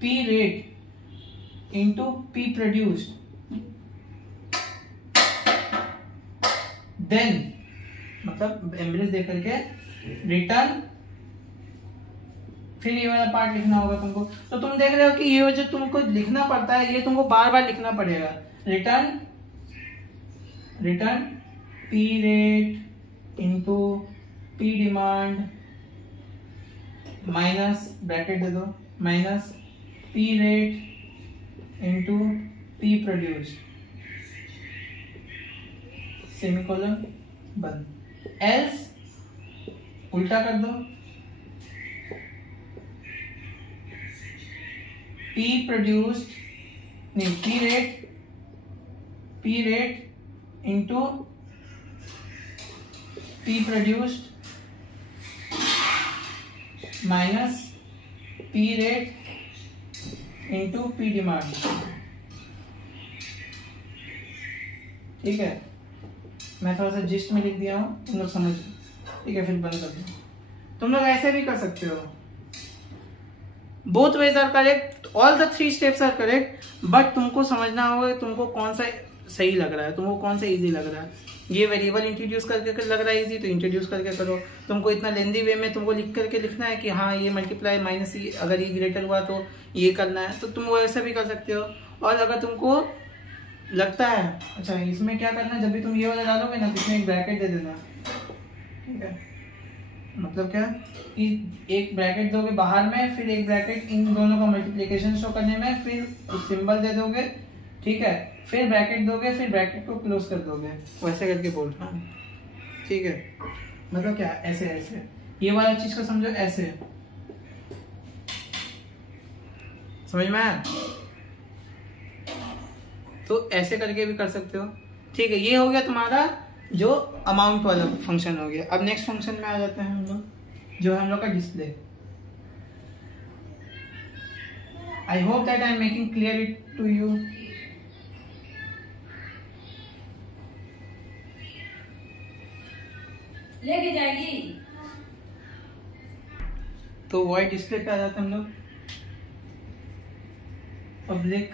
P rate into P produced, then मतलब एम्ब्रेस दे करके रिटर्न, फिर ये वाला पार्ट लिखना होगा तुमको। तो तुम देख रहे हो कि ये जो तुमको लिखना पड़ता है ये तुमको बार बार लिखना पड़ेगा, return P rate into P demand minus bracket दे दो, minus P rate into P produce, semicolon बंद। एल्स उल्टा कर दो, P प्रोड्यूस्ड नहीं P rate into P produced minus P rate into P demand, ठीक है। मैं थोड़ा सा जिस्ट में लिख दिया हूँ, तुम लोग समझ, ठीक है, फिर बंद कर दो। तुम लोग ऐसे भी कर सकते हो, both ways are correct, all the 3 steps are correct, but तुमको समझना होगा तुमको कौन सा सही लग रहा है, तुमको कौन सा इजी लग रहा है। ये वेरिएबल इंट्रोड्यूस करके लग रहा है इजी, तो इंट्रोड्यूस करके करो। तुमको इतना लेंदी वे में तुमको लिख करके लिखना है कि हाँ ये मल्टीप्लाई माइनस ई, अगर ये ग्रेटर हुआ तो ये करना है, तो तुम वैसे भी कर सकते हो। और अगर तुमको लगता है अच्छा इसमें क्या करना है, जब भी तुम ये वाला डालोगे ना तो इसमें एक ब्रैकेट दे देना, ठीक है। मतलब क्या कि एक ब्रैकेट दोगे बाहर में, फिर एक ब्रैकेट इन दोनों का मल्टीप्लिकेशन शो करने में, फिर उस सिंबल दे दोगे, ठीक है, फिर ब्रैकेट दोगे, फिर ब्रैकेट को क्लोज कर दोगे, वैसे करके बोल रहा हूँ, ठीक है। मतलब क्या ऐसे ऐसे, ये वाला चीज को समझो ऐसे, समझ में आया? तो ऐसे करके भी कर सकते हो, ठीक है। ये हो गया तुम्हारा जो अमाउंट वाला फंक्शन हो गया। अब नेक्स्ट फंक्शन में आ जाते हैं हम लोग, जो है हम लोग का display. I hope that I am making clear it to you. लेके जाएगी तो वॉइड डिस्प्ले पे आ जाते हैं हम लोग, पब्लिक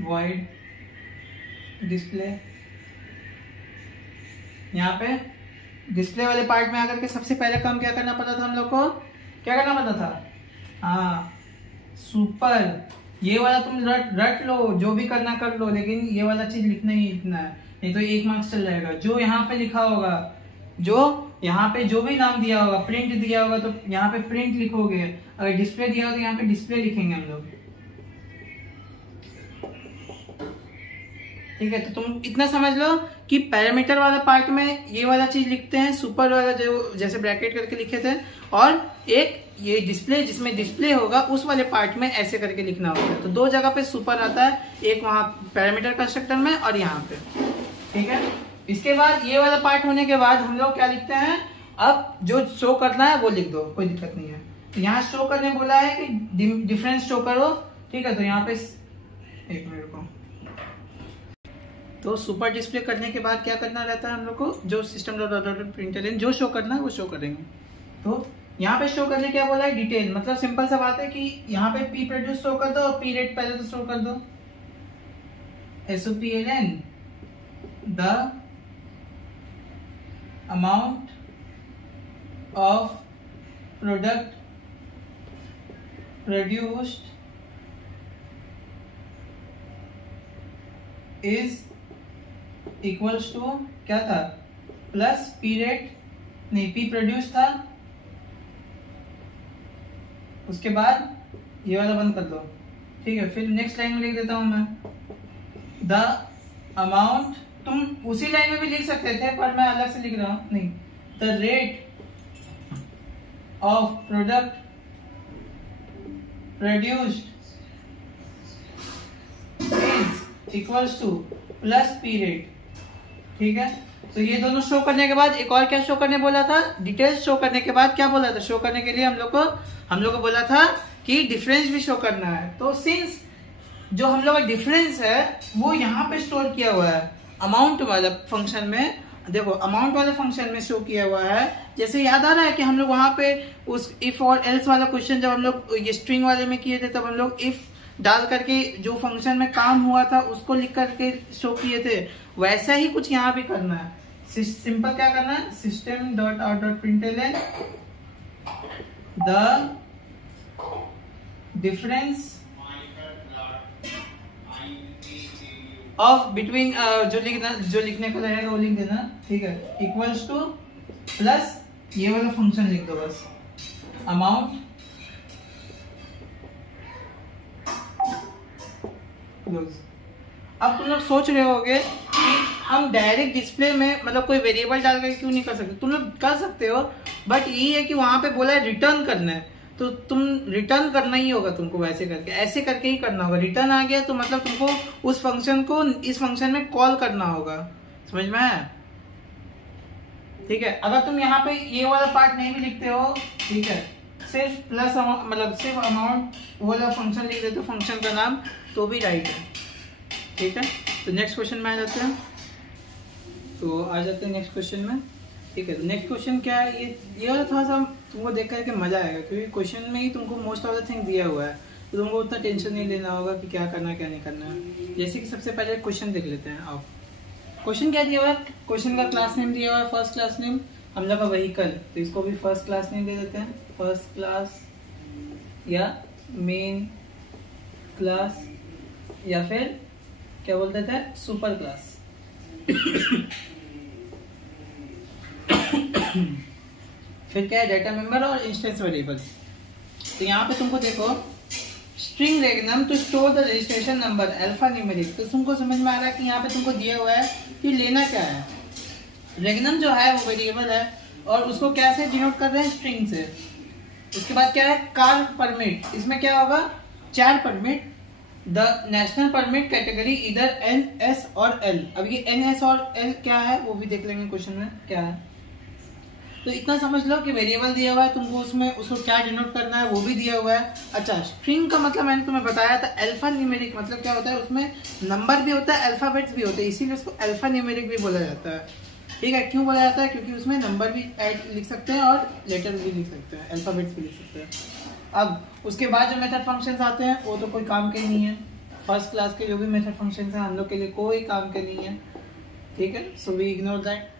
वॉइड डिस्प्ले। यहाँ पे डिस्प्ले वाले पार्ट में आकर के सबसे पहले काम क्या करना पड़ता था हम लोग को, क्या करना पड़ता था, हाँ सुपर। ये वाला तुम रट लो, जो भी करना कर लो, लेकिन ये वाला चीज लिखना ही इतना है, नहीं तो 1 मार्क्स चल जाएगा। जो यहाँ पे लिखा होगा, जो यहाँ पे जो भी नाम दिया होगा, प्रिंट दिया होगा तो यहाँ पे प्रिंट लिखोगे, अगर डिस्प्ले दिया होगा तो यहाँ पे डिस्प्ले लिखेंगे हम लोग, ठीक है। तो तुम इतना समझ लो कि पैरामीटर वाला पार्ट में ये वाला चीज लिखते हैं, सुपर वाला जो जैसे ब्रैकेट करके लिखे थे, और एक ये डिस्प्ले जिसमें डिस्प्ले होगा उस वाले पार्ट में ऐसे करके लिखना होगा। तो 2 जगह पे सुपर आता है, एक वहां पैरामीटर कंस्ट्रक्टर में और यहाँ पे, ठीक है। इसके बाद ये वाला पार्ट होने के बाद हम लोग क्या लिखते हैं, अब जो शो करना है वो लिख दो, कोई दिक्कत नहीं है। तो यहाँ शो करने बोला है कि डिफरेंस शो करो, ठीक है। तो यहाँ पे 1 मिनट को, तो सुपर डिस्प्ले करने के बाद क्या करना रहता है हम लोग को, जो सिस्टम डॉट प्रिंटलन जो शो करना है वो शो करेंगे। तो यहाँ पे शो करने क्या बोला है, डिटेल, मतलब सिंपल सा बात है कि यहाँ पे पी प्रोड्यूस शो कर दो और पी रेट पहले तो शो कर दो, SOPLN the amount of product produced is equals to क्या था, प्लस पी रेट, नहीं पी प्रोड्यूस था, उसके बाद ये वाला बंद कर दो, ठीक है। फिर नेक्स्ट लाइन में लिख देता हूं मैं, द अमाउंट, तुम उसी लाइन में भी लिख सकते थे पर मैं अलग से लिख रहा हूं, नहीं, the rate of product produced is equals two plus P rate, ठीक है। तो ये दोनों शो करने के बाद एक और क्या शो करने बोला था, डिटेल्स शो करने के बाद क्या बोला था, शो करने के लिए हम लोग को बोला था कि डिफरेंस भी शो करना है। तो सिंस जो हम लोग का डिफरेंस है वो यहाँ पे स्टोर किया हुआ है अमाउंट वाला फंक्शन में, देखो अमाउंट वाले फंक्शन में शो किया हुआ है। जैसे याद आ रहा है कि हम लोग वहां पे उस इफ और एल्स वाला क्वेश्चन जब हम लोग ये स्ट्रिंग वाले में किए थे, तब हम लोग इफ डाल करके जो फंक्शन में काम हुआ था उसको लिख करके शो किए थे, वैसा ही कुछ यहाँ भी करना है। सिंपल क्या करना है, system dot out dot println the difference of between, जो लिखने का रहेगा वो लिख देना, ठीक है, इक्वल्स टू प्लस ये वाला फंक्शन लिख दो बस, अमाउंट क्लोज। अब तुम लोग सोच रहे होगे कि हम डायरेक्ट डिस्प्ले में मतलब कोई वेरिएबल डाल कर क्यों नहीं कर सकते, तुम लोग कर सकते हो, बट ये है कि वहां पे बोला है रिटर्न करना है, तो तुम रिटर्न करना ही होगा तुमको, वैसे करके ऐसे करके ही करना होगा। रिटर्न आ गया तो मतलब तुमको उस फंक्शन को इस फंक्शन में कॉल करना होगा, समझ में आया, ठीक है। अगर तुम यहाँ पे ये वाला पार्ट नहीं भी लिखते हो, ठीक है, सिर्फ प्लस मतलब सिर्फ अमाउंट वाला फंक्शन लिख देते हो, फंक्शन का नाम, तो भी राइट है, ठीक है। तो नेक्स्ट क्वेश्चन में आ जाते हैं, तो आ जाते हैं नेक्स्ट क्वेश्चन में। ठीक है, तो नेक्स्ट क्वेश्चन क्या है, ये वाला थोड़ा सा तुमको देख करके मजा आएगा, क्योंकि क्वेश्चन में ही तुमको मोस्ट ऑफ द थिंग दिया हुआ है, तो तुमको उतना टेंशन नहीं लेना होगा कि क्या करना है क्या नहीं करना है। जैसे कि सबसे पहले क्वेश्चन देख लेते हैं। आप क्वेश्चन क्या दिया हुआ है, क्वेश्चन का क्लास नेम दिया हुआ है फर्स्ट क्लास नेम, हम लोग का व्हीकल, तो इसको भी फर्स्ट क्लास नेम दे देते हैं, फर्स्ट क्लास या मेन क्लास या फिर क्या बोल देते हैं सुपर क्लास। फिर क्या है, डाटा मेंबर और इंस्टेंस वेरिएबल। तो यहाँ पे तुमको देखो string regnum to store the registration number alphanumeric, तो तुमको समझ में आ रहा है कि यहाँ पे तुमको दिया हुआ है कि लेना क्या है। रेगनम जो है वो वेरिएबल है और उसको क्या से डिनोट कर रहे हैं, स्ट्रिंग से। उसके बाद क्या है, कार परमिट, इसमें क्या होगा, 4 permit, the national permit category इधर एन एस और एल। अब ये एन एस और एल क्या है वो भी देख लेंगे क्वेश्चन में क्या है। तो इतना समझ लो कि वेरिएबल दिया हुआ है, तुमको उसमें उसको क्या डिनोट करना है वो भी दिया हुआ है। अच्छा, स्ट्रिंग का मतलब मैंने तुम्हें बताया था अल्फा न्यूमेरिक, मतलब क्या होता है, उसमें नंबर भी होता है अल्फाबेट्स भी होते हैं, इसीलिए उसको अल्फा न्यूमेरिक भी बोला जाता है। ठीक है, क्यों बोला जाता है, क्योंकि उसमें नंबर भी लिख सकते हैं और लेटर भी लिख सकते हैं, अल्फाबेट्स भी लिख सकते हैं। अब उसके बाद जो मेथड फंक्शंस आते हैं वो तो कोई काम के नहीं है, फर्स्ट क्लास के जो भी मेथड फंक्शंस हैं हम लोग के लिए कोई काम के नहीं है। ठीक है, सो वी इग्नोर दैट।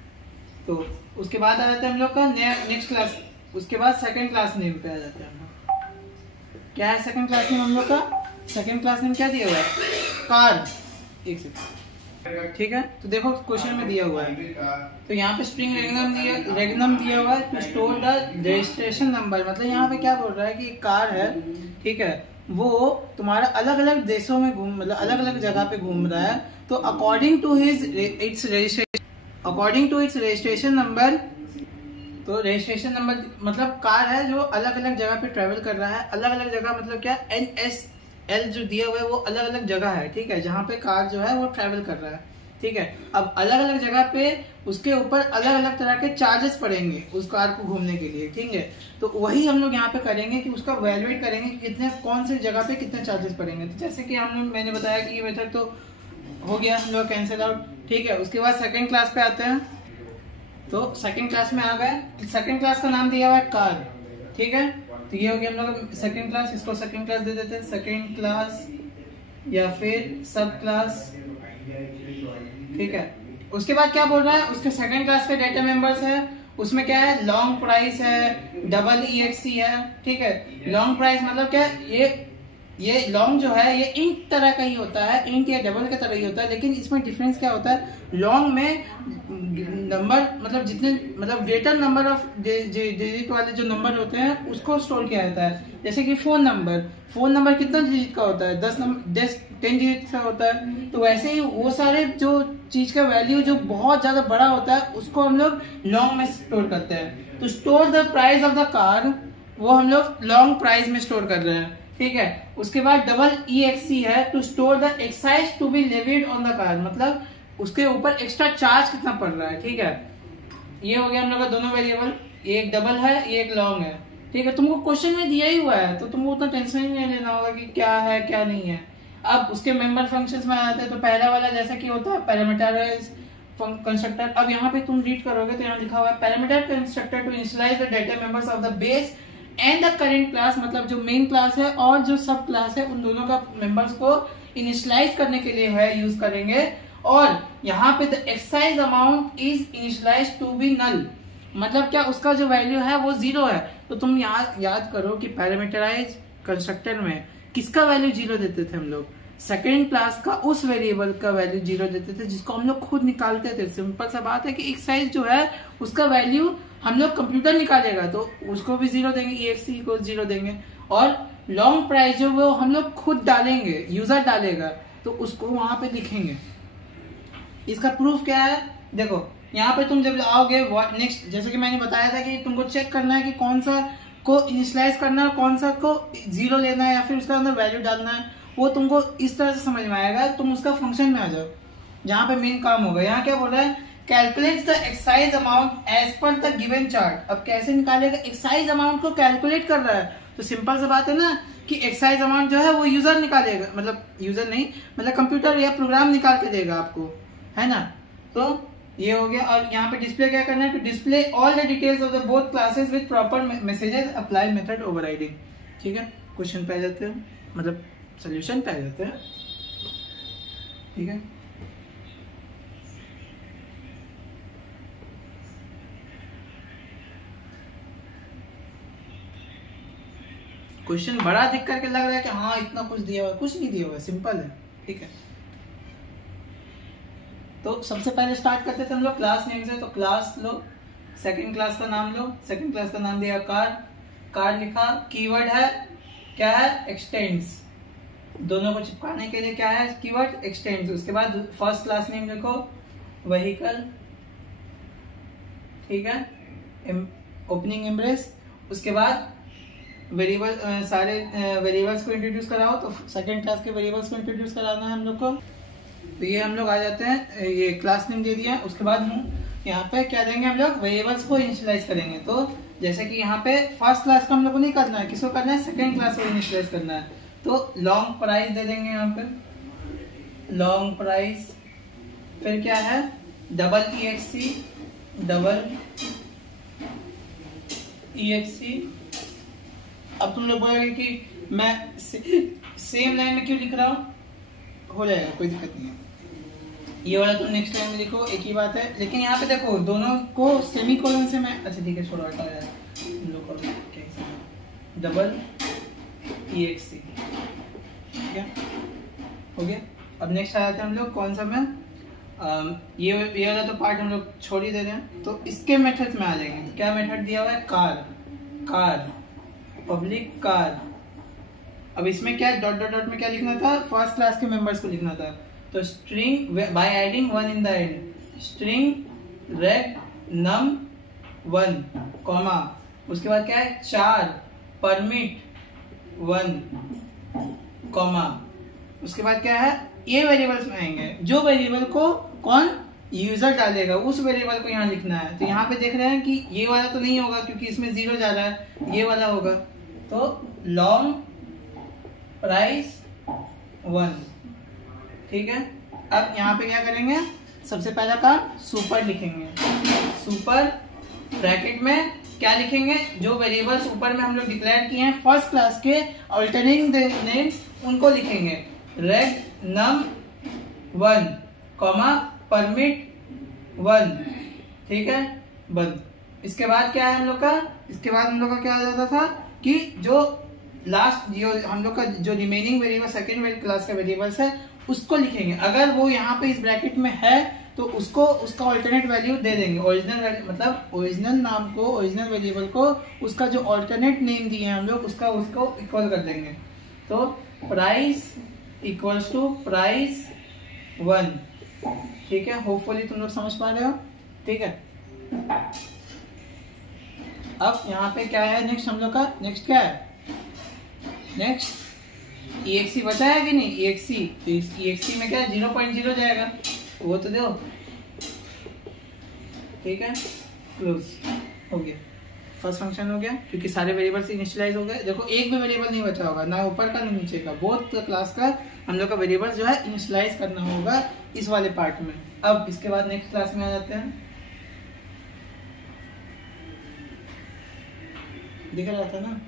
तो उसके बाद आ जाते हैं हम लोग का नेक्स्ट क्लास, उसके बाद सेकंड क्लास नेम पे आ जाते हैं हम लोग। क्या है सेकंड क्लास नेम हम लोग का, सेकंड क्लास नेम क्या दिया हुआ है, कार। एक सेकंड, ठीक है, तो देखो क्वेश्चन में दिया हुआ है, तो यहाँ पे स्ट्रिंग रेगनम दिया हुआ है to store the registration number, मतलब यहाँ पे क्या बोल रहा है कि एक कार है, ठीक है, वो तुम्हारा अलग अलग देशों में मतलब अलग अलग जगह पे घूम रहा है, तो according to its registration number, तो रजिस्ट्रेशन नंबर मतलब कार है जो अलग अलग जगह पे ट्रेवल कर रहा है। अलग अलग जगह मतलब क्या, NSL जो दिया हुआ है वो अलग अलग जगह है, ठीक है, जहाँ पे कार जो है वो ट्रेवल कर रहा है। ठीक है, अब अलग अलग जगह पे उसके ऊपर अलग अलग तरह के चार्जेस पड़ेंगे उस कार को घूमने के लिए। ठीक है, तो वही हम लोग यहाँ पे करेंगे कि उसका वैल्यूएट करेंगे कि कितने कौन सी जगह पे कितने चार्जेस पड़ेंगे। तो जैसे कि मैंने बताया कि ये मेथड तो हो गया हम लोग कैंसिल आउट। ठीक है, उसके बाद सेकंड क्लास पे आते हैं, तो सेकंड क्लास में आ गए, सेकंड क्लास का नाम दिया हुआ है कार। ठीक है, तो ये हो गया हम लोग सेकंड क्लास, इसको सेकंड क्लास दे देते हैं, सेकंड क्लास या फिर सब क्लास। ठीक है, उसके बाद क्या बोल रहा है, उसके सेकंड क्लास के डेटा मेंबर्स है, उसमें क्या है, लॉन्ग प्राइस है, डबल EXE है। ठीक है, लॉन्ग प्राइस मतलब क्या, ये लॉन्ग जो है ये इंट तरह का ही होता है, इंट या डबल की तरह ही होता है, लेकिन इसमें डिफरेंस क्या होता है, लॉन्ग में नंबर मतलब जितने मतलब ग्रेटर नंबर ऑफ डिजिट वाले जो नंबर होते हैं उसको स्टोर किया जाता है। जैसे कि फोन नंबर कितना डिजिट का होता है, 10 डिजिट का होता है, तो वैसे ही वो सारे जो चीज का वैल्यू जो बहुत ज्यादा बड़ा होता है उसको हम लोग लॉन्ग में स्टोर करते हैं। तो store the price of the car वो हम लोग लॉन्ग प्राइस में स्टोर कर रहे हैं। ठीक है, उसके बाद डबल EXE है to store the excise to be levied on the car, मतलब उसके ऊपर एक्स्ट्रा चार्ज कितना पड़ रहा है। ठीक है, ये हो गया हम लोग का दोनों वेरिएबल, एक डबल है एक लॉन्ग है। ठीक है, तुमको क्वेश्चन में दिया ही हुआ है तो तुमको उतना टेंशन ही नहीं लेना होगा कि क्या है क्या नहीं है। अब उसके मेंबर फंक्शंस में आते हैं, तो पहला वाला जैसा कि होता है पैरामीटराइज कंस्ट्रक्टर। अब यहाँ पे तुम रीड करोगे तो यहाँ लिखा हुआ है parameter constructor to initialise the data members of the base and the current class, मतलब जो मेन क्लास है और जो सब क्लास है उन दोनों का मेंबर्स को इनिशियलाइज करने के लिए है यूज करेंगे। और यहाँ पे the excise amount is initialise to be null, मतलब क्या उसका जो वैल्यू है वो 0 है। तो तुम याद करो कि पैरामीटराइज कंस्ट्रक्टर में किसका वैल्यू 0 देते थे हम लोग, सेकेंड क्लास का उस वेरिएबल का वैल्यू 0 देते थे जिसको हम लोग खुद निकालते थे। सिंपल सा बात है कि एक्साइज जो है उसका वैल्यू हम लोग कंप्यूटर निकालेगा तो उसको भी 0 देंगे, EXE को 0 देंगे। और लॉन्ग प्राइस जो वो हम लोग खुद डालेंगे, यूजर डालेगा तो उसको वहां पे लिखेंगे। इसका प्रूफ क्या है, देखो यहाँ पे तुम जब आओगे नेक्स्ट, जैसे कि मैंने बताया था कि तुमको चेक करना है कि कौन सा को इनिशियलाइज करना है, कौन सा को 0 लेना है या फिर उसका अंदर वैल्यू डालना है, वो तुमको इस तरह से समझ में आएगा। तुम उसका फंक्शन में आ जाओ जहाँ पे मेन काम होगा। यहाँ क्या बोल रहा है, calculate the excise amount as per the given chart. अब कैसे निकालेगा, एक्साइज अमाउंट को कैलकुलेट कर रहा है तो सिंपल सा बात है ना कि एक्साइज अमाउंट जो है वो यूजर निकालेगा, मतलब यूजर नहीं मतलब कंप्यूटर या प्रोग्राम निकाल के देगा आपको, है ना। तो ये हो गया। और यहाँ पे डिस्प्ले क्या करना है, to display all the details of the both classes with proper messages apply method overriding. ठीक है, क्वेश्चन पे आ जाते हैं, मतलब सोल्यूशन पे आ जाते हैं। ठीक है, क्वेश्चन बड़ा दिख करके लग रहा है कि हाँ इतना कुछ दिया हुआ, कुछ नहीं दिया हुआ, सिंपल है। ठीक है, तो सबसे पहले स्टार्ट करते थे हम लोग क्लास नेम से। तो क्लास लो, सेकंड क्लास का नाम लो, सेकंड क्लास का नाम दिया कार, कार लिखा, कीवर्ड है क्या है, एक्सटेंड्स, दोनों को चिपकाने के लिए क्या है कीवर्ड एक्सटेंड्स। उसके बाद फर्स्ट क्लास नेम लिखो व्हीकल, ठीक है, ओपनिंग एम्ब्रेस। उसके बाद वेरिएबल, सारे वेरिएबल्स को इंट्रोड्यूस कराओ, तो सेकंड क्लास के वेरिएबल्स को इंट्रोड्यूस कराना है हम लोग को। तो ये हम लोग आ जाते हैं, ये क्लास नेम दे दिया। उसके बाद हम यहाँ पे क्या देंगे, हम लोग वेरिएबल्स को इनिशियलाइज करेंगे। तो जैसे कि यहाँ पे फर्स्ट क्लास का हम लोग को नहीं करना है, किसको करना है, सेकंड क्लास को इनिशियलाइज करना है। तो लॉन्ग प्राइस दे देंगे यहाँ पे, लॉन्ग प्राइस। फिर क्या है, डबल EXC, डबल EXC। अब तुम लोग बोलोगे कि मैं सेम लाइन में क्यों लिख रहा हूँ, हो जाएगा, कोई दिक्कत नहीं है। ये वाला तुम नेक्स्ट लाइन में लिखो, एक ही बात है। लेकिन यहाँ पे देखो दोनों को सेमीकोलन से मैं, अच्छा ठीक है छोड़ो, हटा यार, तुम लोग को डबल EXC, ठीक है, हो गया। अब नेक्स्ट आ जाते हैं हम लोग कौन सा में, ये वाला तो पार्ट हम लोग छोड़ ही दे रहे हैं। तो इसके मेथड में आ जाएंगे। क्या मेथड दिया हुआ है, कार, कार, पब्लिक कार। अब इसमें क्या डॉट डॉट डॉट में क्या लिखना था, फर्स्ट क्लास के मेंबर्स को लिखना था। तो string by adding 1 in the end, string reg num 1, comma, उसके बाद क्या है, 4 परमिट 1, कॉमा, उसके बाद क्या है, ये वेरिएबल्स में आएंगे। जो वेरिएबल को कौन यूजर डालेगा उस वेरिएबल को यहाँ लिखना है। तो यहाँ पे देख रहे हैं कि ये वाला तो नहीं होगा क्योंकि इसमें 0 जा रहा है, ये वाला होगा। तो लॉन्ग प्राइस 1, ठीक है। अब यहाँ पे क्या करेंगे, सबसे पहला काम सुपर लिखेंगे, सुपर ब्रैकेट में क्या लिखेंगे, जो वेरिएबल्स ऊपर में हम लोग डिक्लेयर किए हैं फर्स्ट क्लास के अल्टरनेटिंग नेम्स उनको लिखेंगे, रेड नम 1, कॉमा परमिट 1, ठीक है, बंद। इसके बाद क्या है हम लोग का, इसके बाद हम लोग का क्या आ जाता था कि जो लास्ट जो हम लोग का जो रिमेनिंग वेरिएबल सेकंड क्लास का वेरिएबल्स है उसको लिखेंगे। अगर वो यहाँ पे इस ब्रैकेट में है तो उसको उसका ऑल्टरनेट वैल्यू दे देंगे, ओरिजिनल मतलब ओरिजिनल नाम को, ओरिजिनल वेरिएबल को उसका जो ऑल्टरनेट नेम दिए हैं हम लोग उसका उसको इक्वल कर देंगे। तो प्राइस इक्वल्स टू प्राइस 1, ठीक है। होपफुली तुम लोग समझ पा रहे हो, ठीक है। अब यहाँ पे क्या है नेक्स्ट हम लोग का, नेक्स्ट क्या है, नेक्स्ट EXC बचा है कि नहीं, EXC, तो इस EXC में क्या 0.0 जाएगा, वो तो दो, ठीक है, क्लोज हो गया। फर्स्ट फंक्शन हो गया क्योंकि सारे वेरिएबल्स इनिशियलाइज हो गए। देखो एक भी वेरिएबल नहीं बचा होगा, ना ऊपर का ना नीचे का, बोथ क्लास का हम लोग का वेरिएबल जो है इनिशियलाइज करना होगा इस वाले पार्ट में। अब इसके बाद नेक्स्ट क्लास में आ जाते हैं, दिख रहा था ना।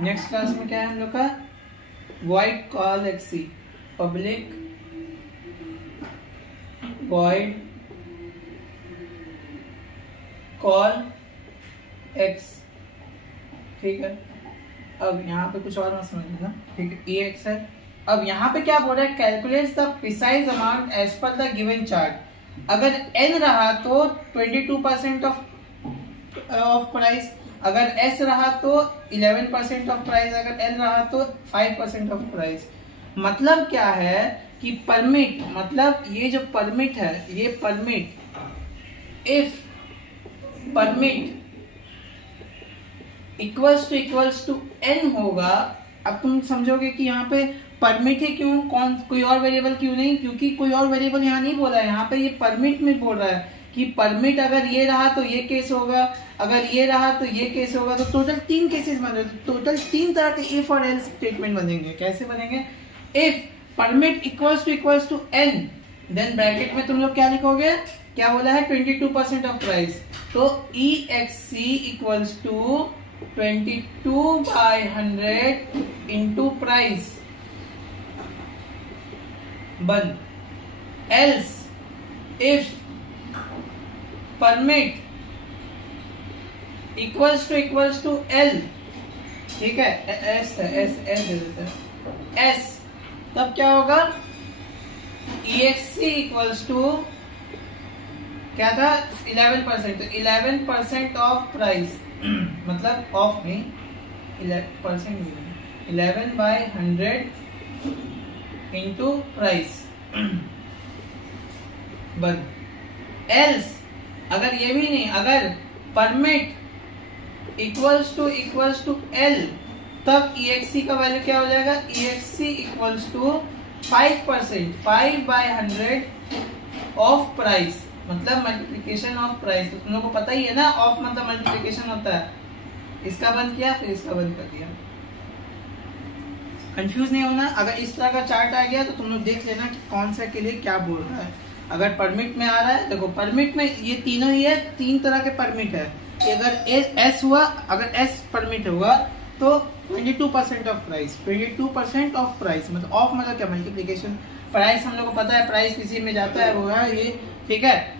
नेक्स्ट क्लास में क्या है हम लोग का, void call XC, public void call X, ठीक है। अब यहाँ पे कुछ और मत समझना, ठीक है, EX है। अब यहाँ पे क्या बोल रहा है, calculate the precise amount as per the given chart. अगर N रहा तो 22% ऑफ प्राइस, अगर S रहा तो 11% ऑफ प्राइस, अगर L रहा तो 5% ऑफ प्राइस। मतलब क्या है कि परमिट, मतलब ये जो परमिट है, ये permit, if permit equals to N होगा। अब तुम समझोगे कि यहाँ पे परमिट है क्यों, कौन कोई और वेरिएबल क्यों नहीं, क्योंकि कोई और वेरिएबल यहाँ नहीं बोला है, यहाँ पे ये परमिट में बोल रहा है कि परमिट अगर ये रहा तो ये केस होगा, अगर ये रहा तो ये केस होगा। तो टोटल 3 केसेस बन रहे, टोटल 3 तरह के इफ और एल्स स्टेटमेंट बनेंगे। कैसे बनेंगे, if permit equals to N, then bracket में तुम लोग क्या लिखोगे, क्या बोला है 22% ऑफ प्राइस, तो EXC equals to 22/100 into price बंद। Else if permit equals to L, ठीक है, एस दे देते हैं एस, तब क्या होगा EXC इक्वल्स टू क्या था 11%, तो 11% ऑफ प्राइस मतलब ऑफ नहीं 11/100 इंटू प्राइस बंद। एल्स अगर ये भी नहीं, अगर परमिट इक्वल्स टू एल, तब EXC का वैल्यू क्या हो जाएगा, EXC equals to 5%, 5/100 of price, मतलब मल्टीप्लीकेशन ऑफ प्राइस। तो तुम लोगों को पता ही है ना, ऑफ मतलब मल्टीप्लीकेशन होता है। इसका बंद किया, फिर इसका बंद कर दिया। कंफ्यूज नहीं होना, अगर इस तरह का चार्ट आ गया तो तुम लोग देख लेना कि कौन सा के लिए क्या बोल रहा है। अगर परमिट में आ रहा है, देखो परमिट में ये तीनों ही है, 3 तरह के परमिट है। अगर एस हुआ, अगर एस परमिट हुआ तो 22% ऑफ प्राइस, 22% ऑफ प्राइस मतलब ऑफ मतलब क्या, मल्टीप्लीकेशन। प्राइस हम लोग को पता है, प्राइस किसी में जाता है वो है ये, ठीक है।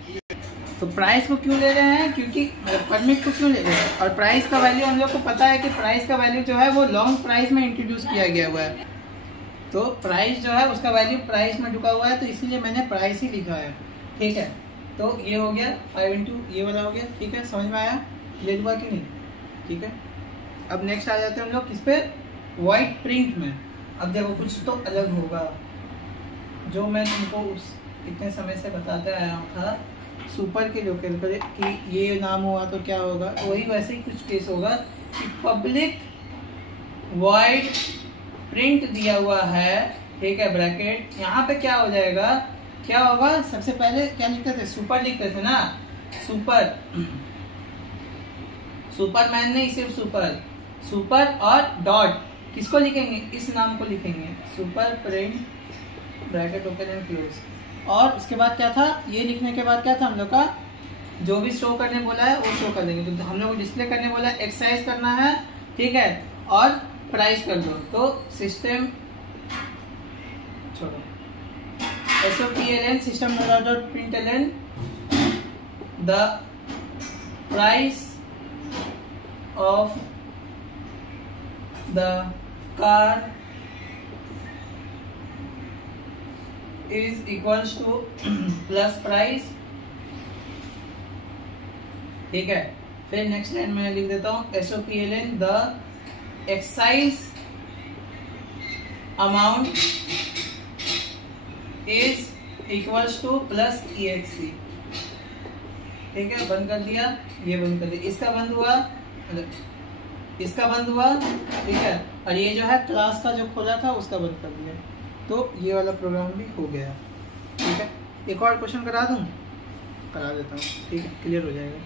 तो प्राइस को क्यों ले रहे हैं, क्योंकि परमिट को क्यों ले रहे हैं, और प्राइस का वैल्यू हम लोग को पता है कि प्राइस का वैल्यू जो है वो लॉन्ग प्राइस में इंट्रोड्यूस किया गया हुआ है। तो प्राइस जो है उसका वैल्यू प्राइस में ढुका हुआ है, तो इसलिए मैंने प्राइस ही लिखा है, ठीक है। तो ये हो गया 5 इंटू ये वाला हो गया, ठीक है, समझ में आया, क्लियर हुआ कि नहीं, ठीक है। अब नेक्स्ट आ जाते हैं हम लोग किस पे, व्हाइट प्रिंट में। अब देखो कुछ तो अलग होगा, जो मैं तुमको उस इतने समय से बताते आया था सुपर के लोकल करे कि ये नाम हुआ तो क्या होगा, वही वैसे ही कुछ केस होगा कि पब्लिक वॉइड प्रिंट दिया हुआ है, ठीक है, ब्रैकेट, यहाँ पे क्या हो जाएगा, क्या होगा, सबसे पहले क्या लिखते थे, सुपर लिखते थे ना, सुपर, सुपरमैन नहीं, सिर्फ सुपर, सुपर और डॉट किसको लिखेंगे, इस नाम को लिखेंगे, super print bracket open and close. और उसके बाद क्या था, ये लिखने के बाद क्या था हम लोग का, जो भी शो करने बोला है वो शो कर देंगे। तो हम लोग को डिस्प्ले करने बोला है, एक्सरसाइज करना है, ठीक है, और प्राइस कर दो। तो सिस्टम छोड़ो, SOPLN system dot println the price of the car is equals to plus price, ठीक है। फिर नेक्स्ट लाइन में लिख देता हूँ SOPLN the excise amount is equals two plus EXC, ठीक है, बंद कर दिया, ये बंद कर दिया, इसका बंद हुआ, इसका बंद हुआ, ठीक है, और ये जो है क्लास का जो खोला था उसका बंद कर दिया। तो ये वाला प्रोग्राम भी हो गया, ठीक है। एक और क्वेश्चन करा दूं, करा देता हूँ, ठीक है, क्लियर हो जाएगा।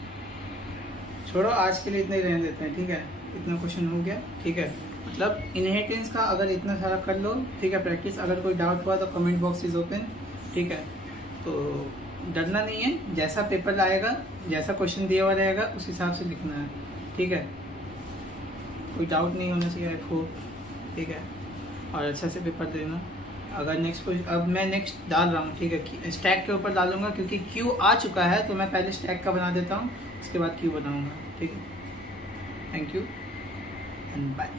छोड़ो आज के लिए इतना ही रहने देते हैं, ठीक है, इतना क्वेश्चन हो गया, ठीक है। मतलब इनहेरिटेंस का अगर इतना सारा कर लो, ठीक है, प्रैक्टिस। अगर कोई डाउट हुआ तो कमेंट बॉक्स इज ओपन, ठीक है। तो डरना नहीं है, जैसा पेपर आएगा, जैसा क्वेश्चन दिया हुआ रहेगा उस हिसाब से लिखना है, ठीक है। कोई डाउट नहीं होना चाहिए, आई होप, ठीक है, और अच्छा से पेपर देना। अगर नेक्स्ट अब मैं नेक्स्ट डाल रहा हूँ, ठीक है, स्टैक के ऊपर डालूंगा क्योंकि क्यू आ चुका है, तो मैं पहले स्टैक का बना देता हूँ, उसके बाद क्यू बनाऊंगा, ठीक है। Thank you and bye.